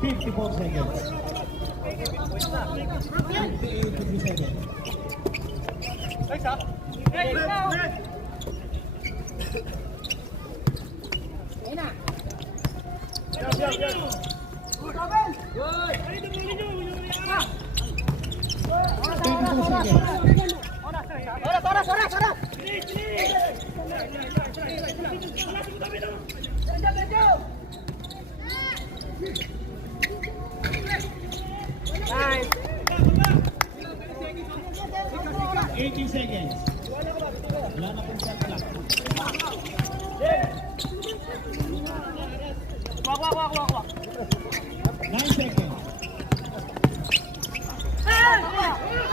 58 seconds. Nice. 18 seconds. Wala na pong shot clock. 9 seconds.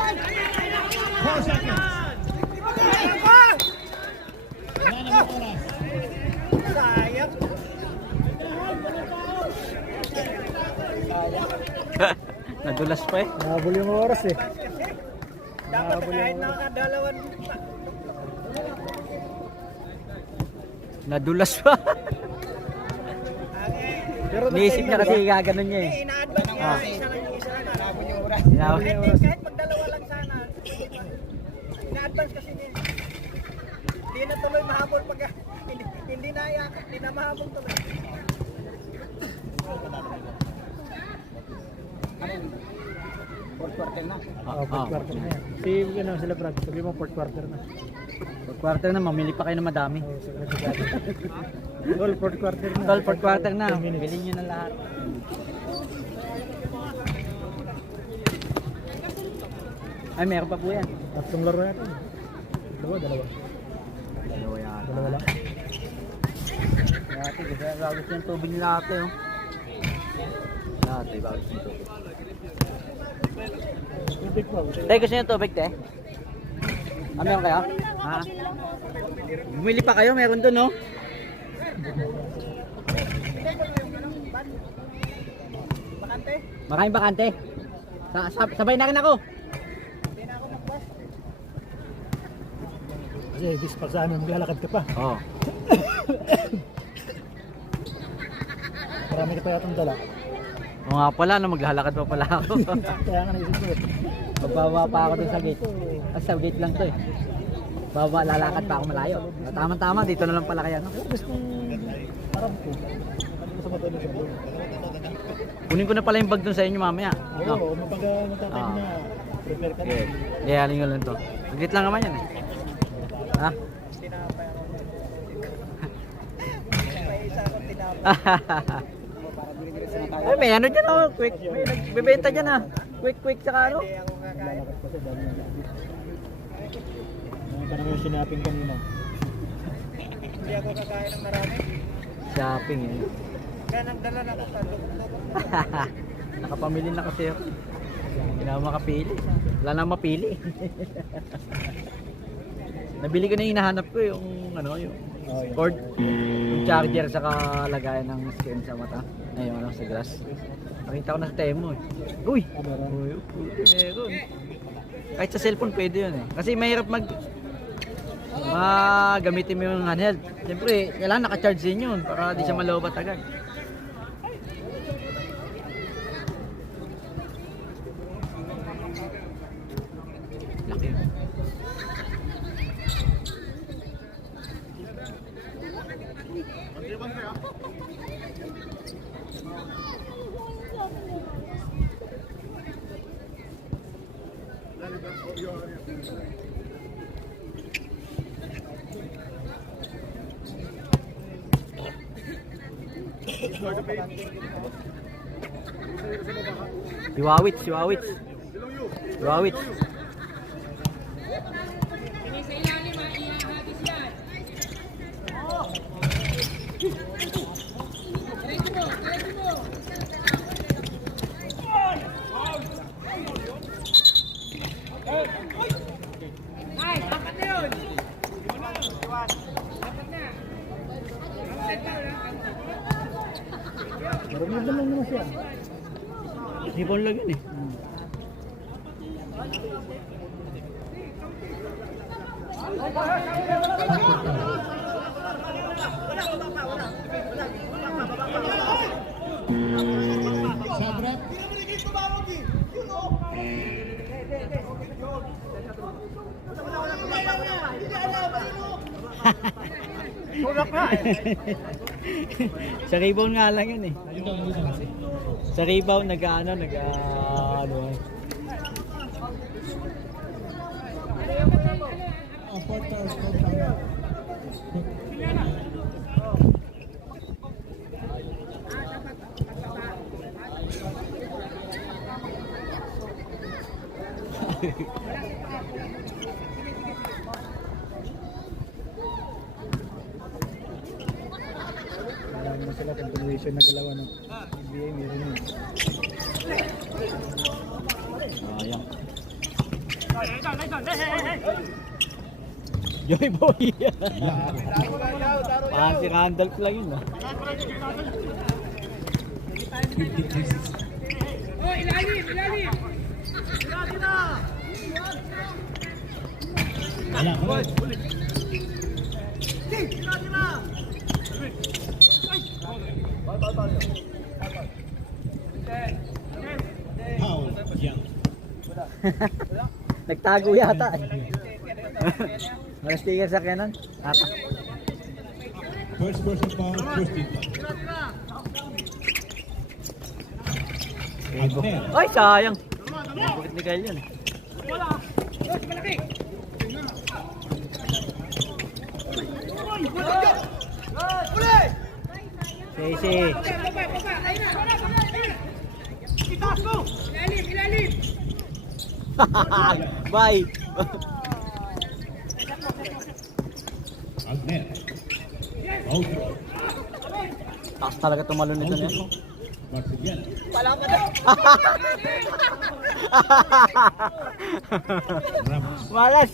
4 seconds. Wala na pong oras. Sayang. Nadulas pa eh. Nahabol yung oras eh. Dapat kahit nakadalawan pa. Nadulas pa. Pero Niisip niya kasi gaganon niya eh. Ina-advance niya, Ah. isa lang nalabon yung oras. Nalabon Kahit, yung oras. kahit magdalawa lang sana. Ina-advance kasi niya. Hindi na tuloy mahabol pag hindi na yakap, hindi na mahabol tuloy. Fourth quarter na. Oh, fourth quarter na yan. Si ano sila Brad, sabi mo fourth quarter na. Fourth quarter na, mamili pa kayo ng madami. Oh, so Tol, fourth quarter na. Tol, fourth quarter na. 10 minutes. Bilhin nyo na lahat. Ay, meron pa po yan. Tatlong laro natin. Dalawa. Dalawa yata. Dalawa lang. Dati, kasi bagos yung tubig nila ate, oh. Dati, bagos yung tubig. Tubig pa. Tay, gusto nyo tubig, te? Ah, meron kayo? Ha? Bumili pa kayo, meron dun, oh. Bakante? Maraming bakante. Sabay na rin ako. Hindi na ako nag-bus. Kasi bis pag sa amin, maglalakad ka pa. Oo. Marami ka pa yatang dala. Oo nga pala, no, maglalakad pa pala ako. Kaya nga naisip ko eh. Bababa pa ako dun sa gate. Sa gate lang to eh. Bababa, lalakad pa ako malayo. Tama-tama, dito na lang pala kaya. No? Pero gustong parang ko. Ano ko sa mata nito bro? Kunin ko na pala yung bag dun sa inyo mamaya. No? Oo, mapag natatay Ah. na Prepare ka na. Okay. Yayanin ko lang to. Saglit lang naman yan eh. Ha? Tinapay ako. May isa akong tinapay. Ay, may ano dyan oh. Quick. May nagbebenta dyan ah. Quick tsaka ano. Hindi ako kakain. Lalakas kasi dami ng gabi. Ka naman yung sinaping kanina. Hindi ako kakain ng marami. Shopping eh. Kaya nagdala na ako sa lukot-lukot. Nakapamili na kasi ako. Hindi na ako makapili. Wala na mapili. Nabili ko na yung hinahanap ko yung ano yung Oh, yun. cord, yung charger sa lagayan ng skin sa mata. Ayun ano sa glass. Nakita ko na sa Temo eh. Uy! Uy, meron. Kahit sa cellphone pwede yun eh. Kasi mahirap gamitin mo yung handheld. Siyempre, kailangan naka-charge din yun para di siya malobat agad. Laki. Siwawits. Marunong naman siya. Sipon lang yun eh. Sabret. Sa rebound nga lang yun eh. Ito. Sa rebound ano. Alam mo sila continuation na dalawa ng NBA, meron yun. Ayan. Joy boy. Si Randolph lang yun ah. Wala, wala. Foul. Young. Nagtago yata eh. Mga sticker sa kanan. Ata. First person foul, first team foul. Ay sayang. Bakit ni Kyle yun eh. Si. Bye. Agner. Outro. Taas talaga tumalo nito niya. Marceliano. Ramos. Malas.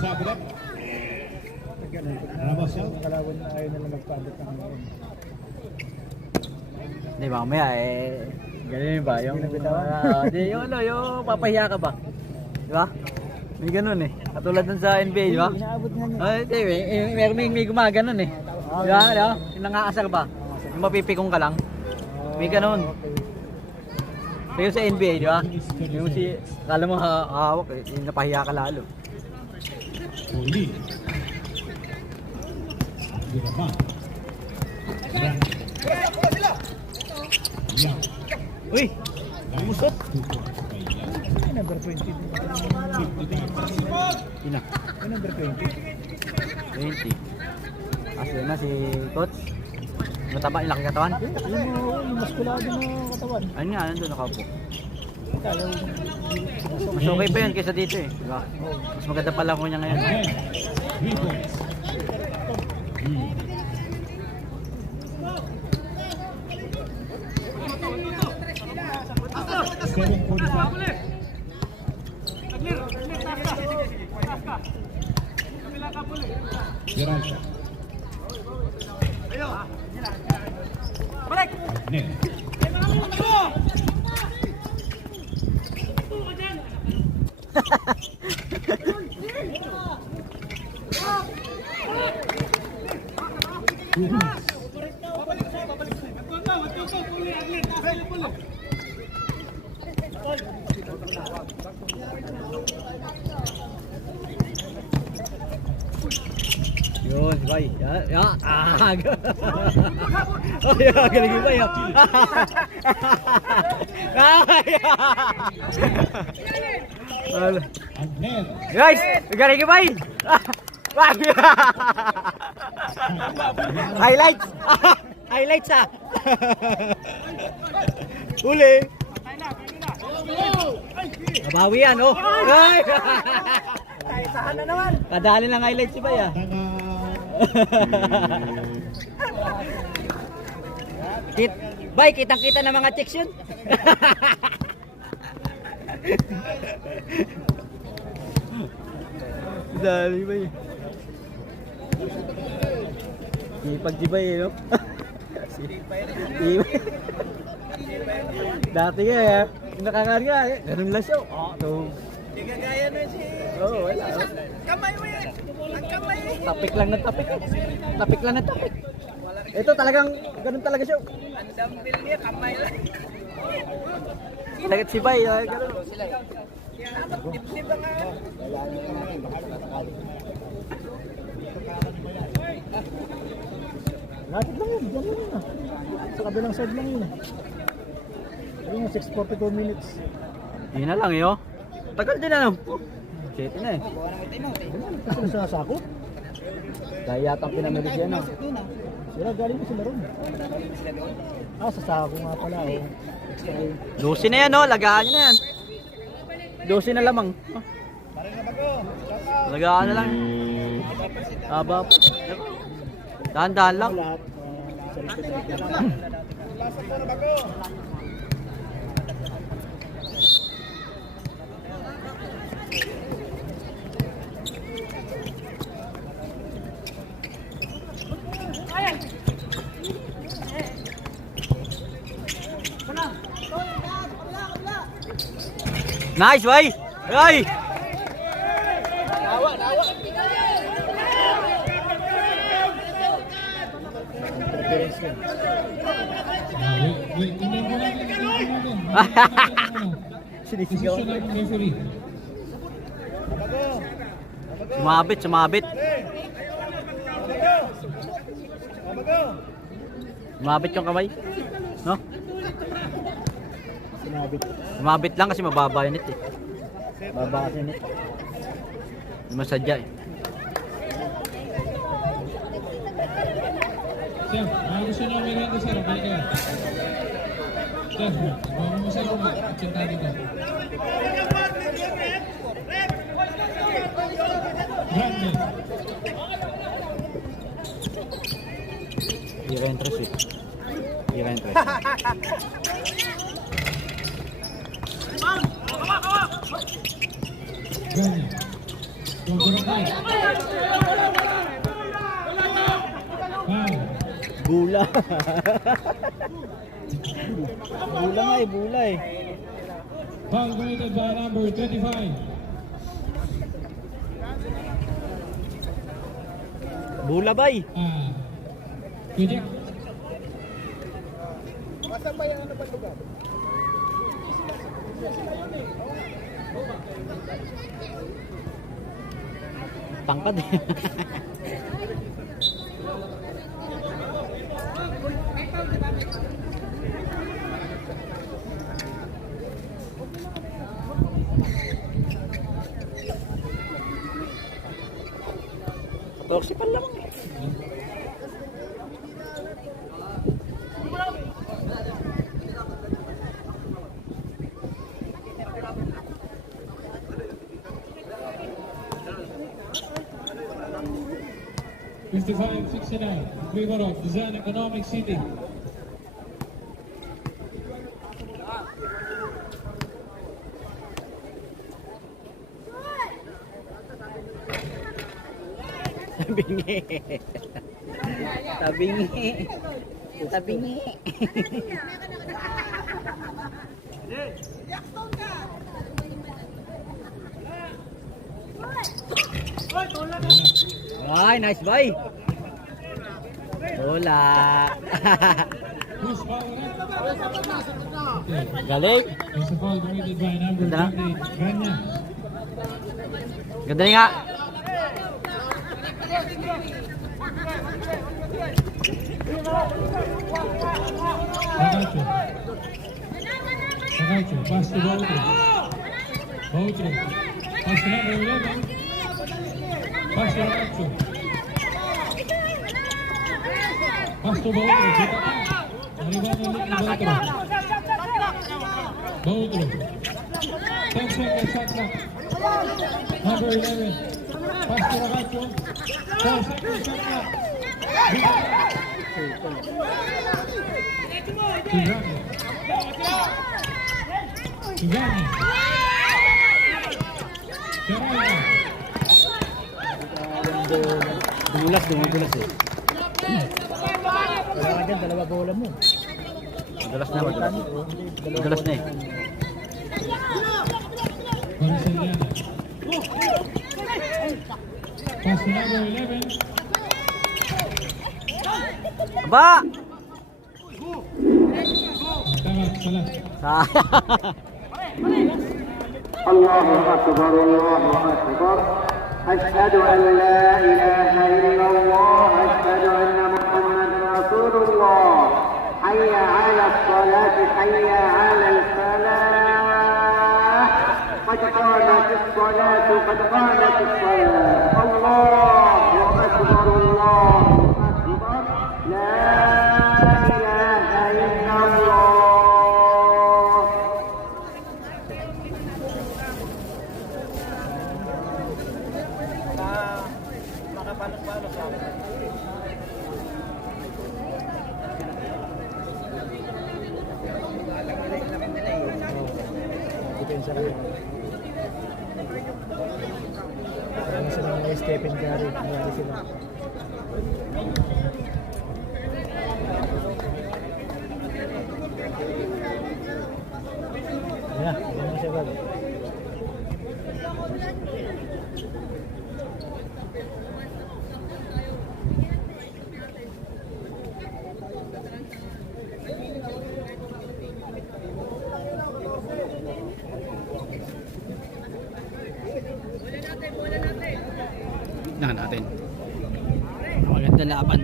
Sabret. Ramos out. Kalawan na ayaw nila magpaabot ng ngayon. Di ba, mamaya eh. Ganun ba? Yung, yung papahiya ka ba? Di ba? May ganun eh. Katulad dun sa NBA, di ba? Inaabot nga niya. Ay, may gumaganon eh. Di ba? Di ba? Yung nangaasar ba? Yung mapipikong ka lang. May ganun. Pero sa NBA, di ba? Yung kala mo hawak eh. Yung napahiya ka lalo. Uli. with a bump. Brandon. Young. Uy! Umusot! 2 points by Young. Ay, number 20. 55. Ina. Ay, number 20. 20. Kasi na si Coach. Mataba yung laki katawan. Yung maskulado na katawan. Ayun nga, nandun nakaupo. Kaya Mas okay pa yun kaysa dito eh. Diba? Mas maganda pala ko niya ngayon. Again, 3 points. 7:45. Geraldo. Agnes. Two points. Yun, bay. Ya. Ah. Oh, ya, galing yung bay. Agnes. Guys, galing yung bay. Highlights. Highlights ah. Uli. Nabawi yan, oh. Ay! Ay, saan na naman? Kadali lang highlights si bay ah. Bay, kitang-kita ng mga chicks yun. Dali bay. Ipag di bay, no? Dati nga eh, nakakaan nga eh. Ganun lang siya. Oh, no. Hindi ka gaya na si... Oh, wala. Kamay mo yan! Ang kamay eh! Tapik lang na tapik. Tapik lang na tapik. Ito talagang, ganun talaga siya. Ang dumbbell niya, kamay lang. Lagat si bay, ganun. Dip-dip ba nga? lapit lang yun. Diyan yun ah. Sa kabilang side lang yun. Ayun, 6:42 minutes. Yun na lang eh, oh. Tagal din ano. Sete na eh. Kasi nasasakot. Kaya yata ang pinamilig yan, oh. Sila galing mo sila ron. Ah, sasako nga pala. Oh. Extra yun. 12 na yan, oh. Lagaan nyo na yan. 12 na lamang. Oh. Lagaan na lang. Haba po. Dahan-dahan lang. Lahat. Sarito-sarito lang. Nice, bay! Ay! Interference yun. Wait, tingnan mo natin. Sinisigaw. Position ng referee. Sumabit, sumabit. Sumabit yung kamay. No? Sinabit. Sumabit lang kasi mababa yun eh. Mababa kasi yun eh. Hindi masadya eh. Sir, gusto nyo merenda sir, okay kayo? Sir, bago mo sir, magkita dito. Brandon. Ira interest eh. Ira interest. Ganyan. Control. Foul. Bula. Bula nga eh, bula eh. Foul committed by number 25. Bula bay. Kujik. Masa pa yung ano ba lugar? Tangkad eh. 14 pa lamang eh. $55-69, Riverok, Design Economic City. Tabingi. Tabingi. Tabingi. Ay, nice boy. Wala. Who's fouling? Galing. There's a foul committed by number Ganda. 20, Ganya. Ganda nga. Nakacho. Nakacho, pass to Bautro. Bautro. Pass to number 11. Pass to Nakacho. Pass to Bautro. Nariban ulit ni Bautro. Bautro. 10 seconds shot clock. Number 11. Pass to Nakacho. 4 seconds shot clock. Tigani. Tigani. Carrera. Dumulas eh. Wala ka dyan, dalawa bola mo. Madalas na, madalas. Madalas na eh. Marceliana. Pass to number 11. Aba! Tamat, salah. الله أكبر الله أكبر أشهد أن لا إله إلا الله أشهد أن محمدا رسول الله حي على الصلاة حي على الفلاح قد قامت الصلاة قد قامت الصلاة الله أكبر الله أكبر لا إله إلا الله Makapalos-palos ako. Depensa ka. Parang sila mga Stephen Curry. Mayari sila. Ayan, ayan na siya, Bob. Tignan natin. Maganda laban.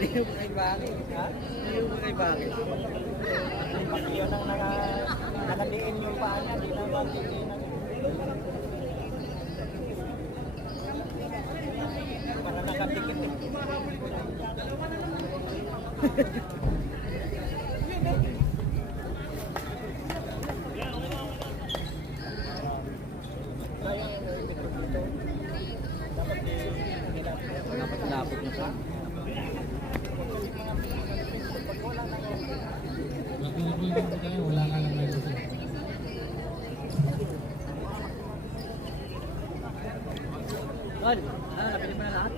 Hindi mo kay bakit, ha? Hindi mo kay bakit. Pag yun ang nakadiin yung paa niya, di na magdiin ang... Para nakadikit eh. Dapat lapot niya sa. Wala ka lang medyo. Tol, napili mo na lahat?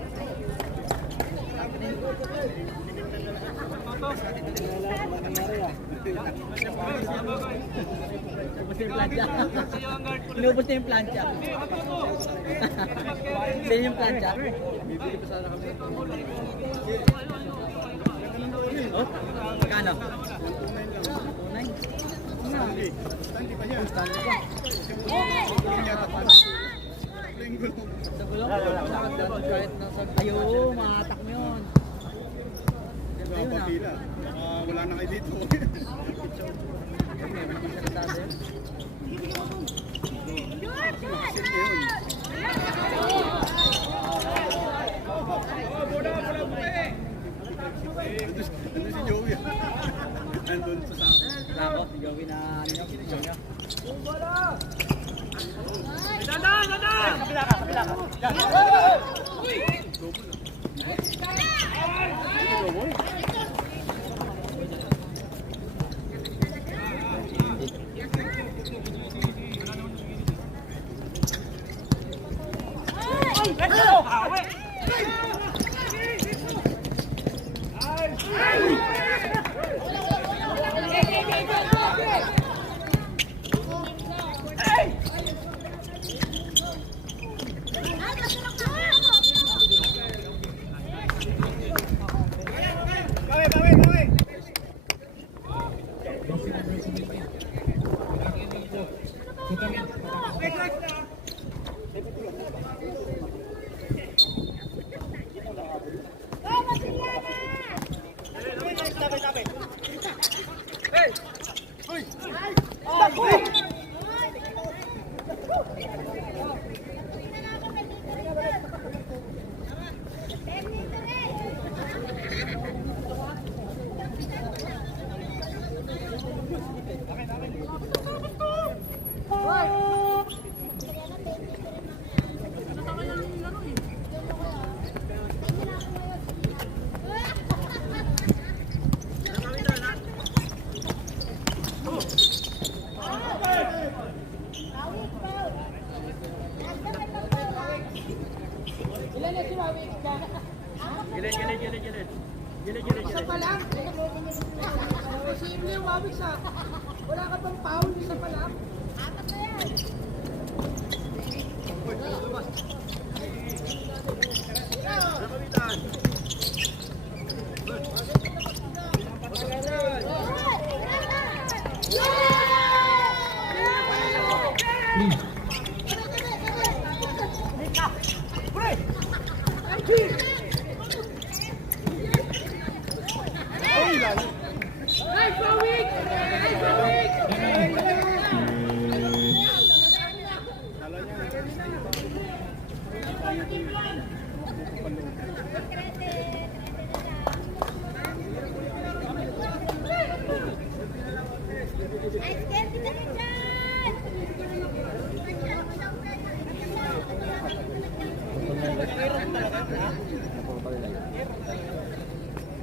Inubos na yung plancha. Saan yung plancha? Bibili pa sana kami. Oh, magkano? 2.9? Kahit nasa ayo, maatak mo yun. Ayun na. Wala na kayo dito. Nandun si Joey. Nandun sa sako. Sako, si Joey na ano niya. Isa pa lang. Simple, wawik sa. Wala ka pang foul, isa pa lang. Apat na yan.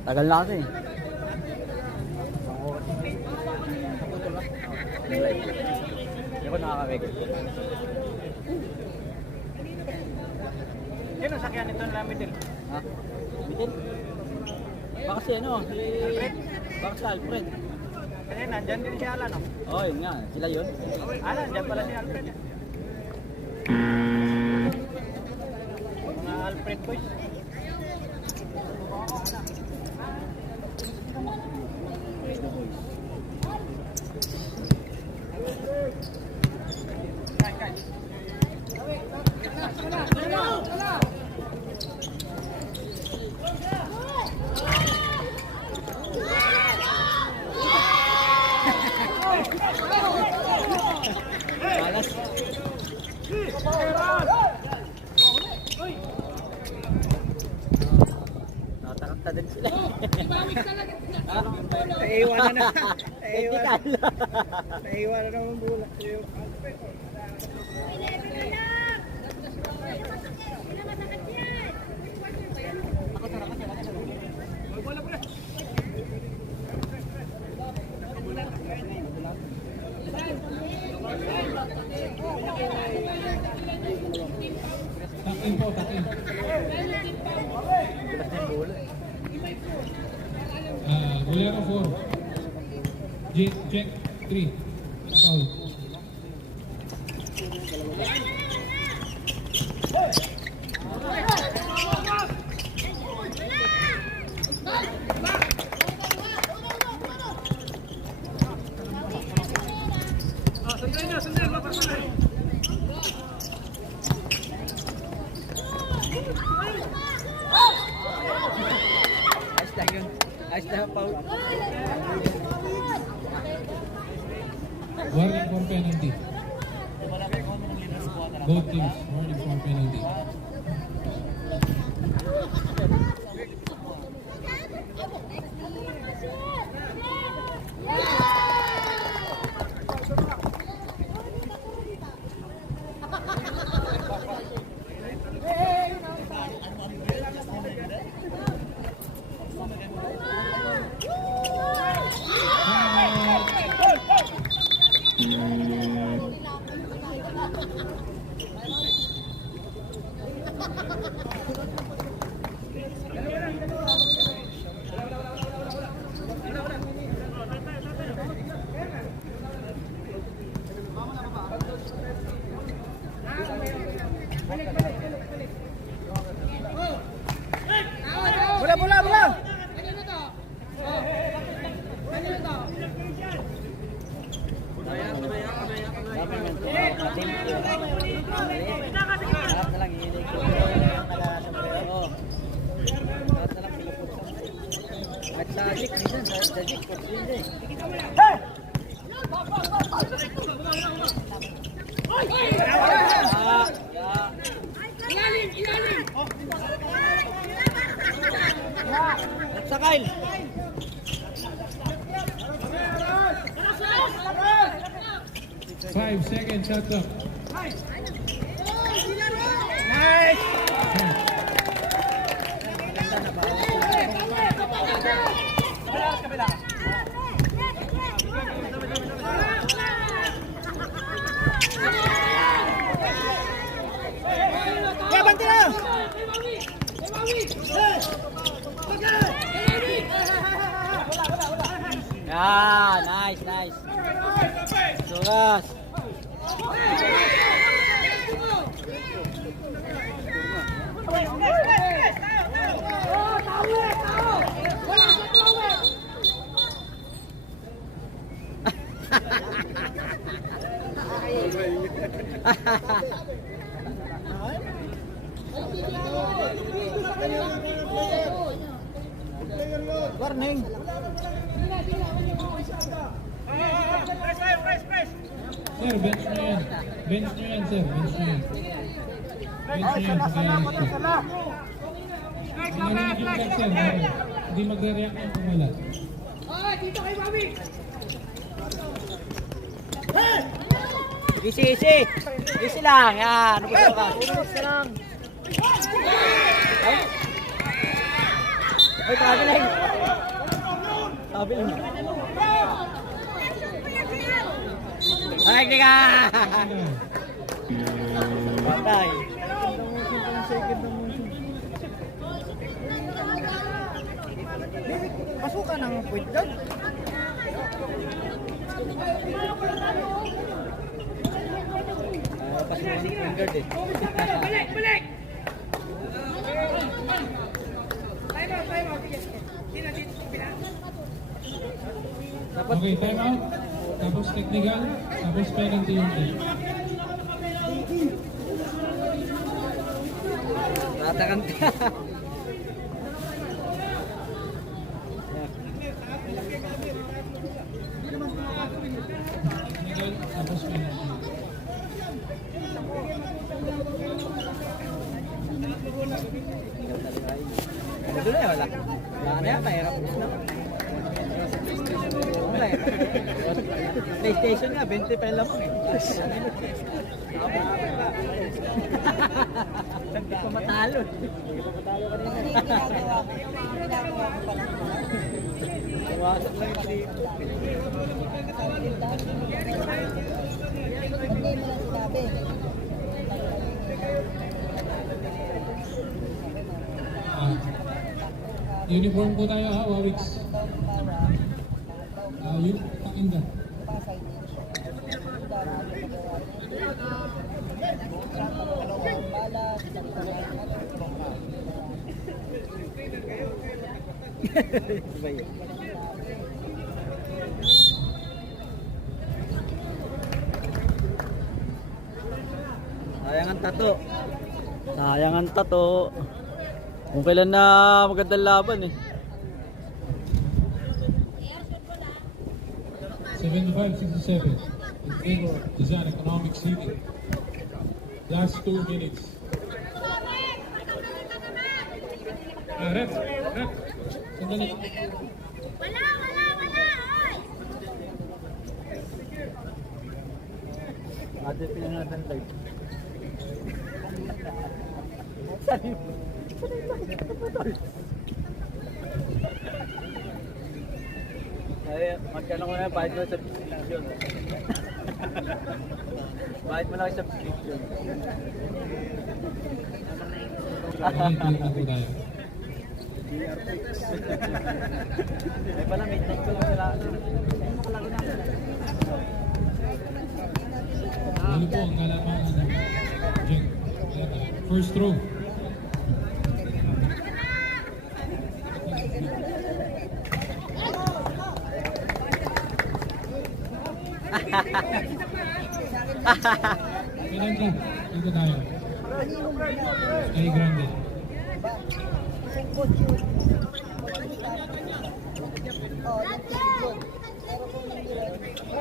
Tagal na kasi. Hindi ko nakakawigil. Yan ang sakyan nito na middle. Ha? Bitin? Baka si ano? Alfred? Baka si Alfred. Kasi nandyan din si Alan, no? Oh, yun nga. Sila yun. Alan, dyan pala si Alfred. Mga Alfred boys. Malas. Natatakta din sila. Naiiwan na. Technical. Naiiwan na naman bola. Takin po, takin. Bolero 4. Check 3. Foul. Ayos lang yun. Ayos lang, Paul. Warning for penalty. Both teams, warning for penalty. Bola! Lahat na lang, hihilig ko. Lahat na lang, pinupuksan. At sa Jik, minsan, sa Jik, pagsin din. At sa Kyle. 5 seconds, shut up. Ya, bantu lah! Yeah, nice. Sugas. Warning! Sir, bench nyo yan. Bench nyo yan, sir. Bench nyo yan. Bench nyo yan. Ang narinig yung cut, sir. Hindi magre-react yung kung wala. Easy lang. Yan. Ano ba ka? Easy lang. Ay, tabi lang. Tabi lang. Ay, hindi ka! Patay. Pasukan ng point guard. Pas yung point guard eh. Balik! Okay, time out. Tapos technical. Tapos penalty yung team. Tatakan ka. Technical. Tapos penalty. Ano doon eh, wala. Wala na yan, mahirap na. Wala eh. PlayStation nga, 20 pa yung lamang eh. Hindi pa matalo. Iwasak lang yung trip. Uniform po tayo ha, Wawix. Yun, pakinda. Iba yun. Sayang ang tato. Sayang ang tato. Kung kailan na magandang laban eh. 75-67 in favor of Design Economic City. Last 2 minutes. Rep. Sandali. Wala! Ay! Ate, pinanatan tayo. Ay, magkano ko na, bahit mo sa subscription. Bahit mo lang sa subscription. Ay pala, midnight ko lang sila. Ano po ang kalamangan ng Jeng? First throw. Penalty. Dito tayo. Sky Grande.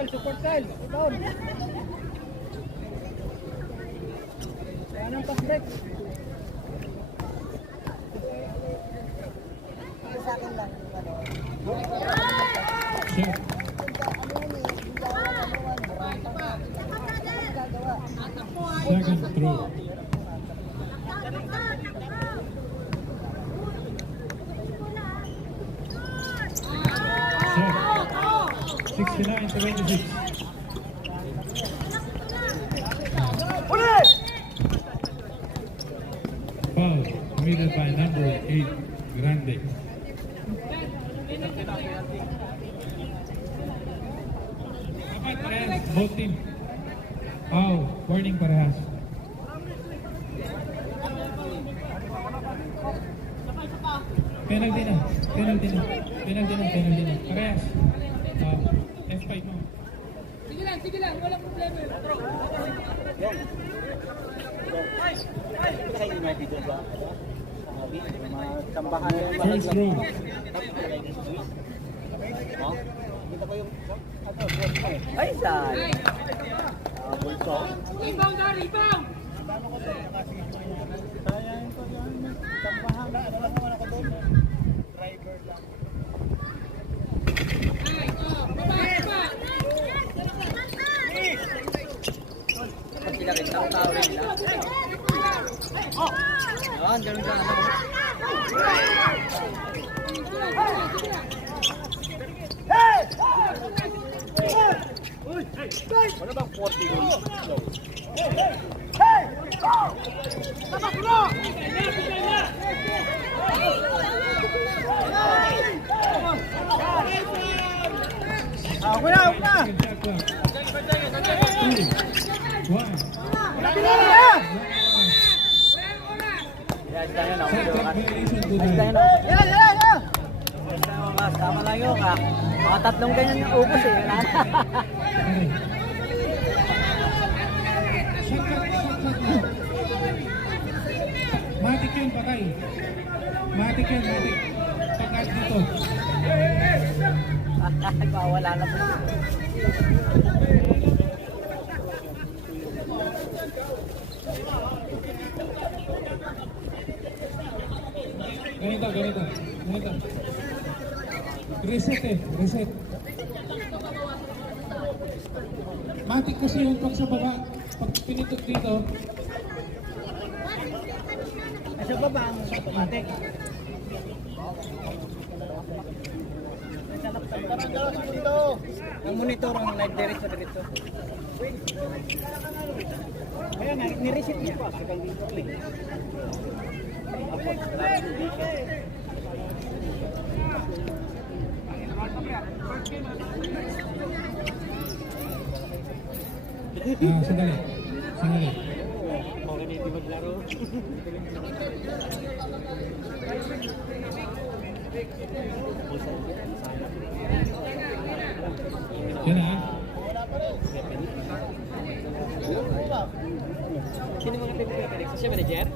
Support style. Down. Kaya ng pass break. Check. Second throw. Check. 69-26. Foul committed by number 8, Grande. Both team. Foul. Warning parehas. Penalty na. Parehas. F5 mo. Sige lang, walang problema. First row. Ay, say. Bulso. Rebound na, rebound! Pag sila rin, tao-tao rin nila. Yan, ganun ka naman. Wala bang 40 goals? Ako na! Shot clock. 2, 1. Yes, tayo na. Set violation to Yes, tayo the na. Yan! Yes, tayo mga tama lang yun ka. Mga tatlong ganyan yung ubos eh. Wala na. Shot clock. Matik yun, patay. Matik. Pagkat dito. Wala na po. Ganito. Reset. Matik kasi yung pag sa baba. Pag pinitot dito, Nasa baba ang automatic. Ang monitor ang live diretso. Kaya nga, nireset niya pa. sandali. Yan Sino mga pinipili? Siya manager?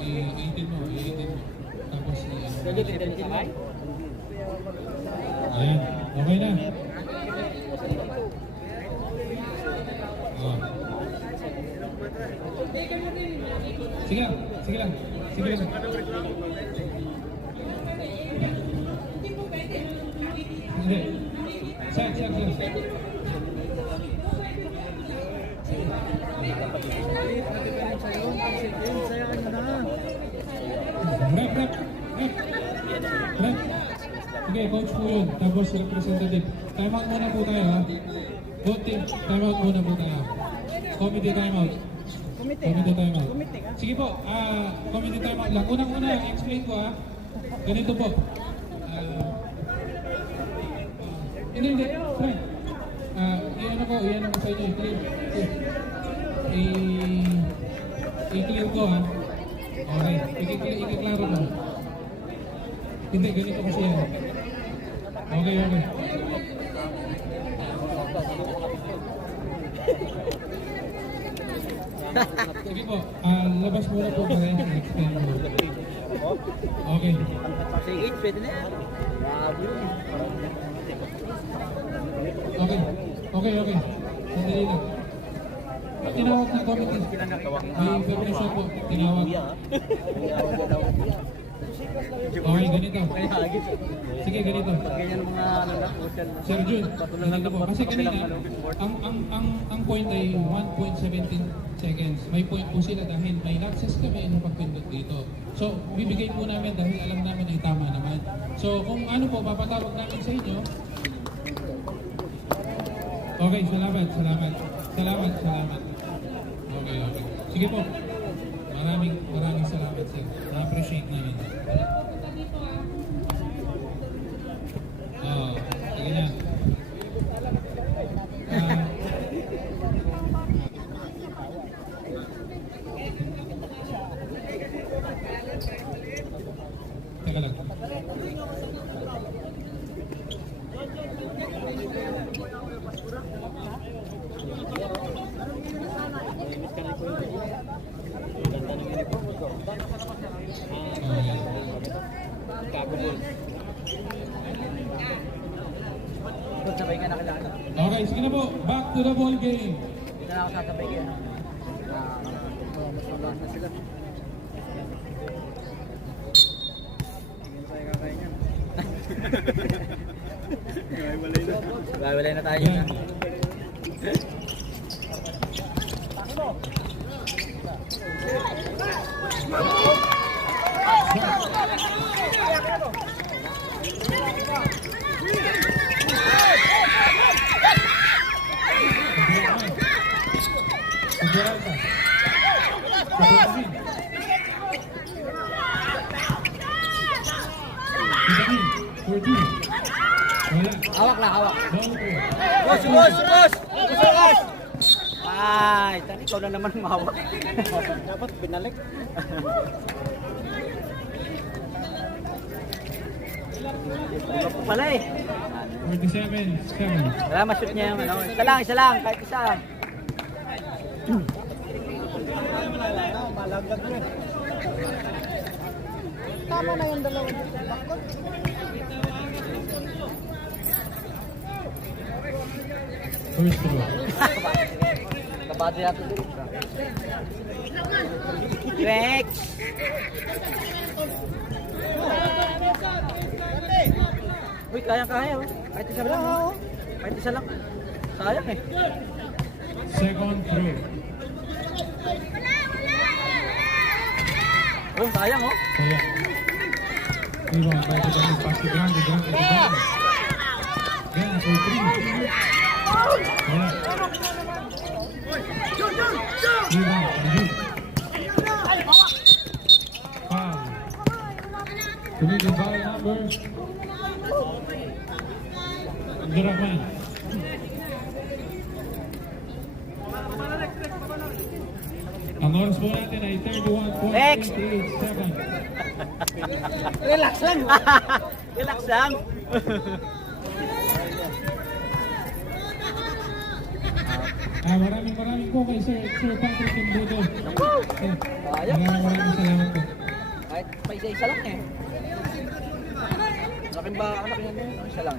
I-18 mo. Tapos Pwede pinipili sa bay? ayan, okay na. Oh. Sige lang. Hindi. Saan. Rep. Okay, coach po yun. Tapos representative. Time out muna po tayo, ha? Both team, time out muna po tayo. Committee time out. Committee time out. Sige po, committee time out lang. Unang-una, explain ko, ha? Ganito po. Hindi. Frank. Iyan ako sa inyo. I-clear ko, ha? Okay, ikiklaro mo. Hindi, ganito kasi yan. Okay. Sige po, labas muna po pa rin. Explain mo. Okay. Sige, pwede na yan. Okay. Sandali lang. Tinawag ng committee. May information po. Tinawag. Okay, ganito. Sige, ganito. Ganyan mga ano na, Sir Jun, ganito po. Kasi kanina, ang point ay 1.17 seconds. May point po sila dahil may lapses kami na pagpindot dito. So, bibigay po namin dahil alam namin ay tama naman. So, kung ano po, papatawag namin sa inyo. Okay, salamat. Okay. Sige po. Maraming salamat, sir. Na-appreciate namin. Sige na. Teka lang. Sabay ka nakilala. Okay, sige na po. Back to the ball game. Hindi na ako sasabay ka. Mas malas na sila. Tingin tayo kakain yan. Gawalay na tayo na. Hawak. Bos! Ay, tani ikaw na naman mahawak. Dapat binalik. Iba po pala eh. 47-7. Wala, mashoot niya yung ano. Isa lang, kahit isa. Malaglag niya. Tama na yung dalawa dito. First throw. Kabady natin dito. Rex! Uy, kaya oh. Kahit isa lang. Kahit isa lang. Sayang eh. Second throw. Oh, sayang oh. Kaya. Rebound by the Daniel. Pass to Grande. Again, for 3. Kaya. Rebound. Foul. Committed by number Abdurrahman. Ang oras po natin ay 31.88 seconds. Relax lang. Relax lang. Maraming po kay Sir Patrick Embudo. Maraming salamat po. Kahit pa isa lang eh. Laking ba anak niya din? Isa lang.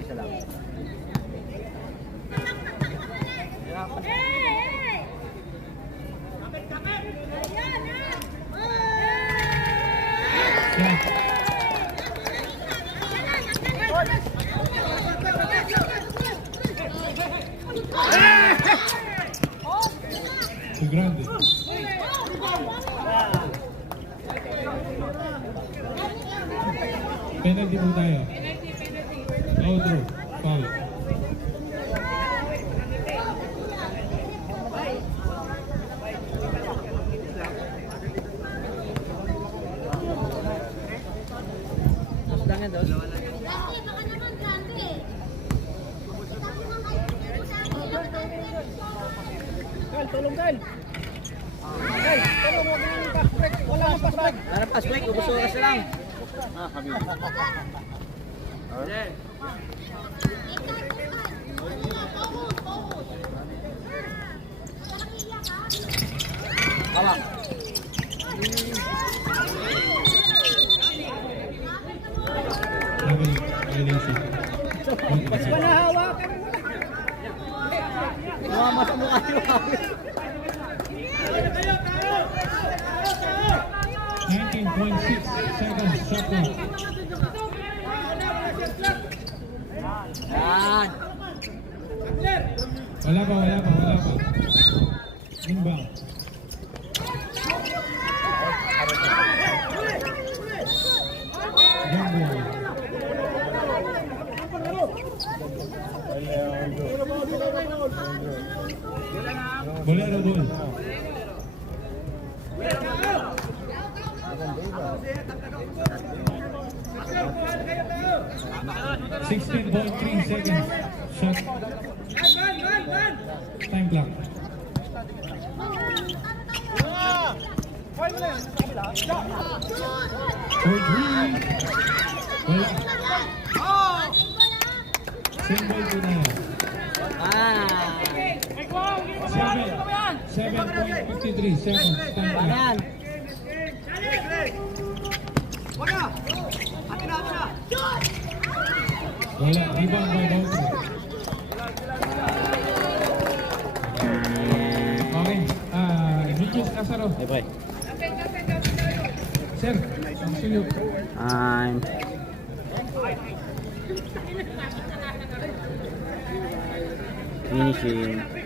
Too grande. Penalty po tayo. Outro. Foul. Lang yan, Dos. Kyle, tulong Kyle. Kyle, tulong mo ng pass break. Wala nang pass break. Para pass break, ubos oras na lang. Hawak. Mas manahawakan mo. Mama sa mukha niyo. 19.6 seconds. Shot clock. Yan. Wala pa. Inbound. Young boy. Bolero doon. .3 seconds. Shot. Time clock. For three. Wala. Single to na. 7.53 seconds. Time clock. Yan. Wala. Rebound by Bautro. Okay. Julius Casaro. Bye. Sir, ang suyo. Finishing.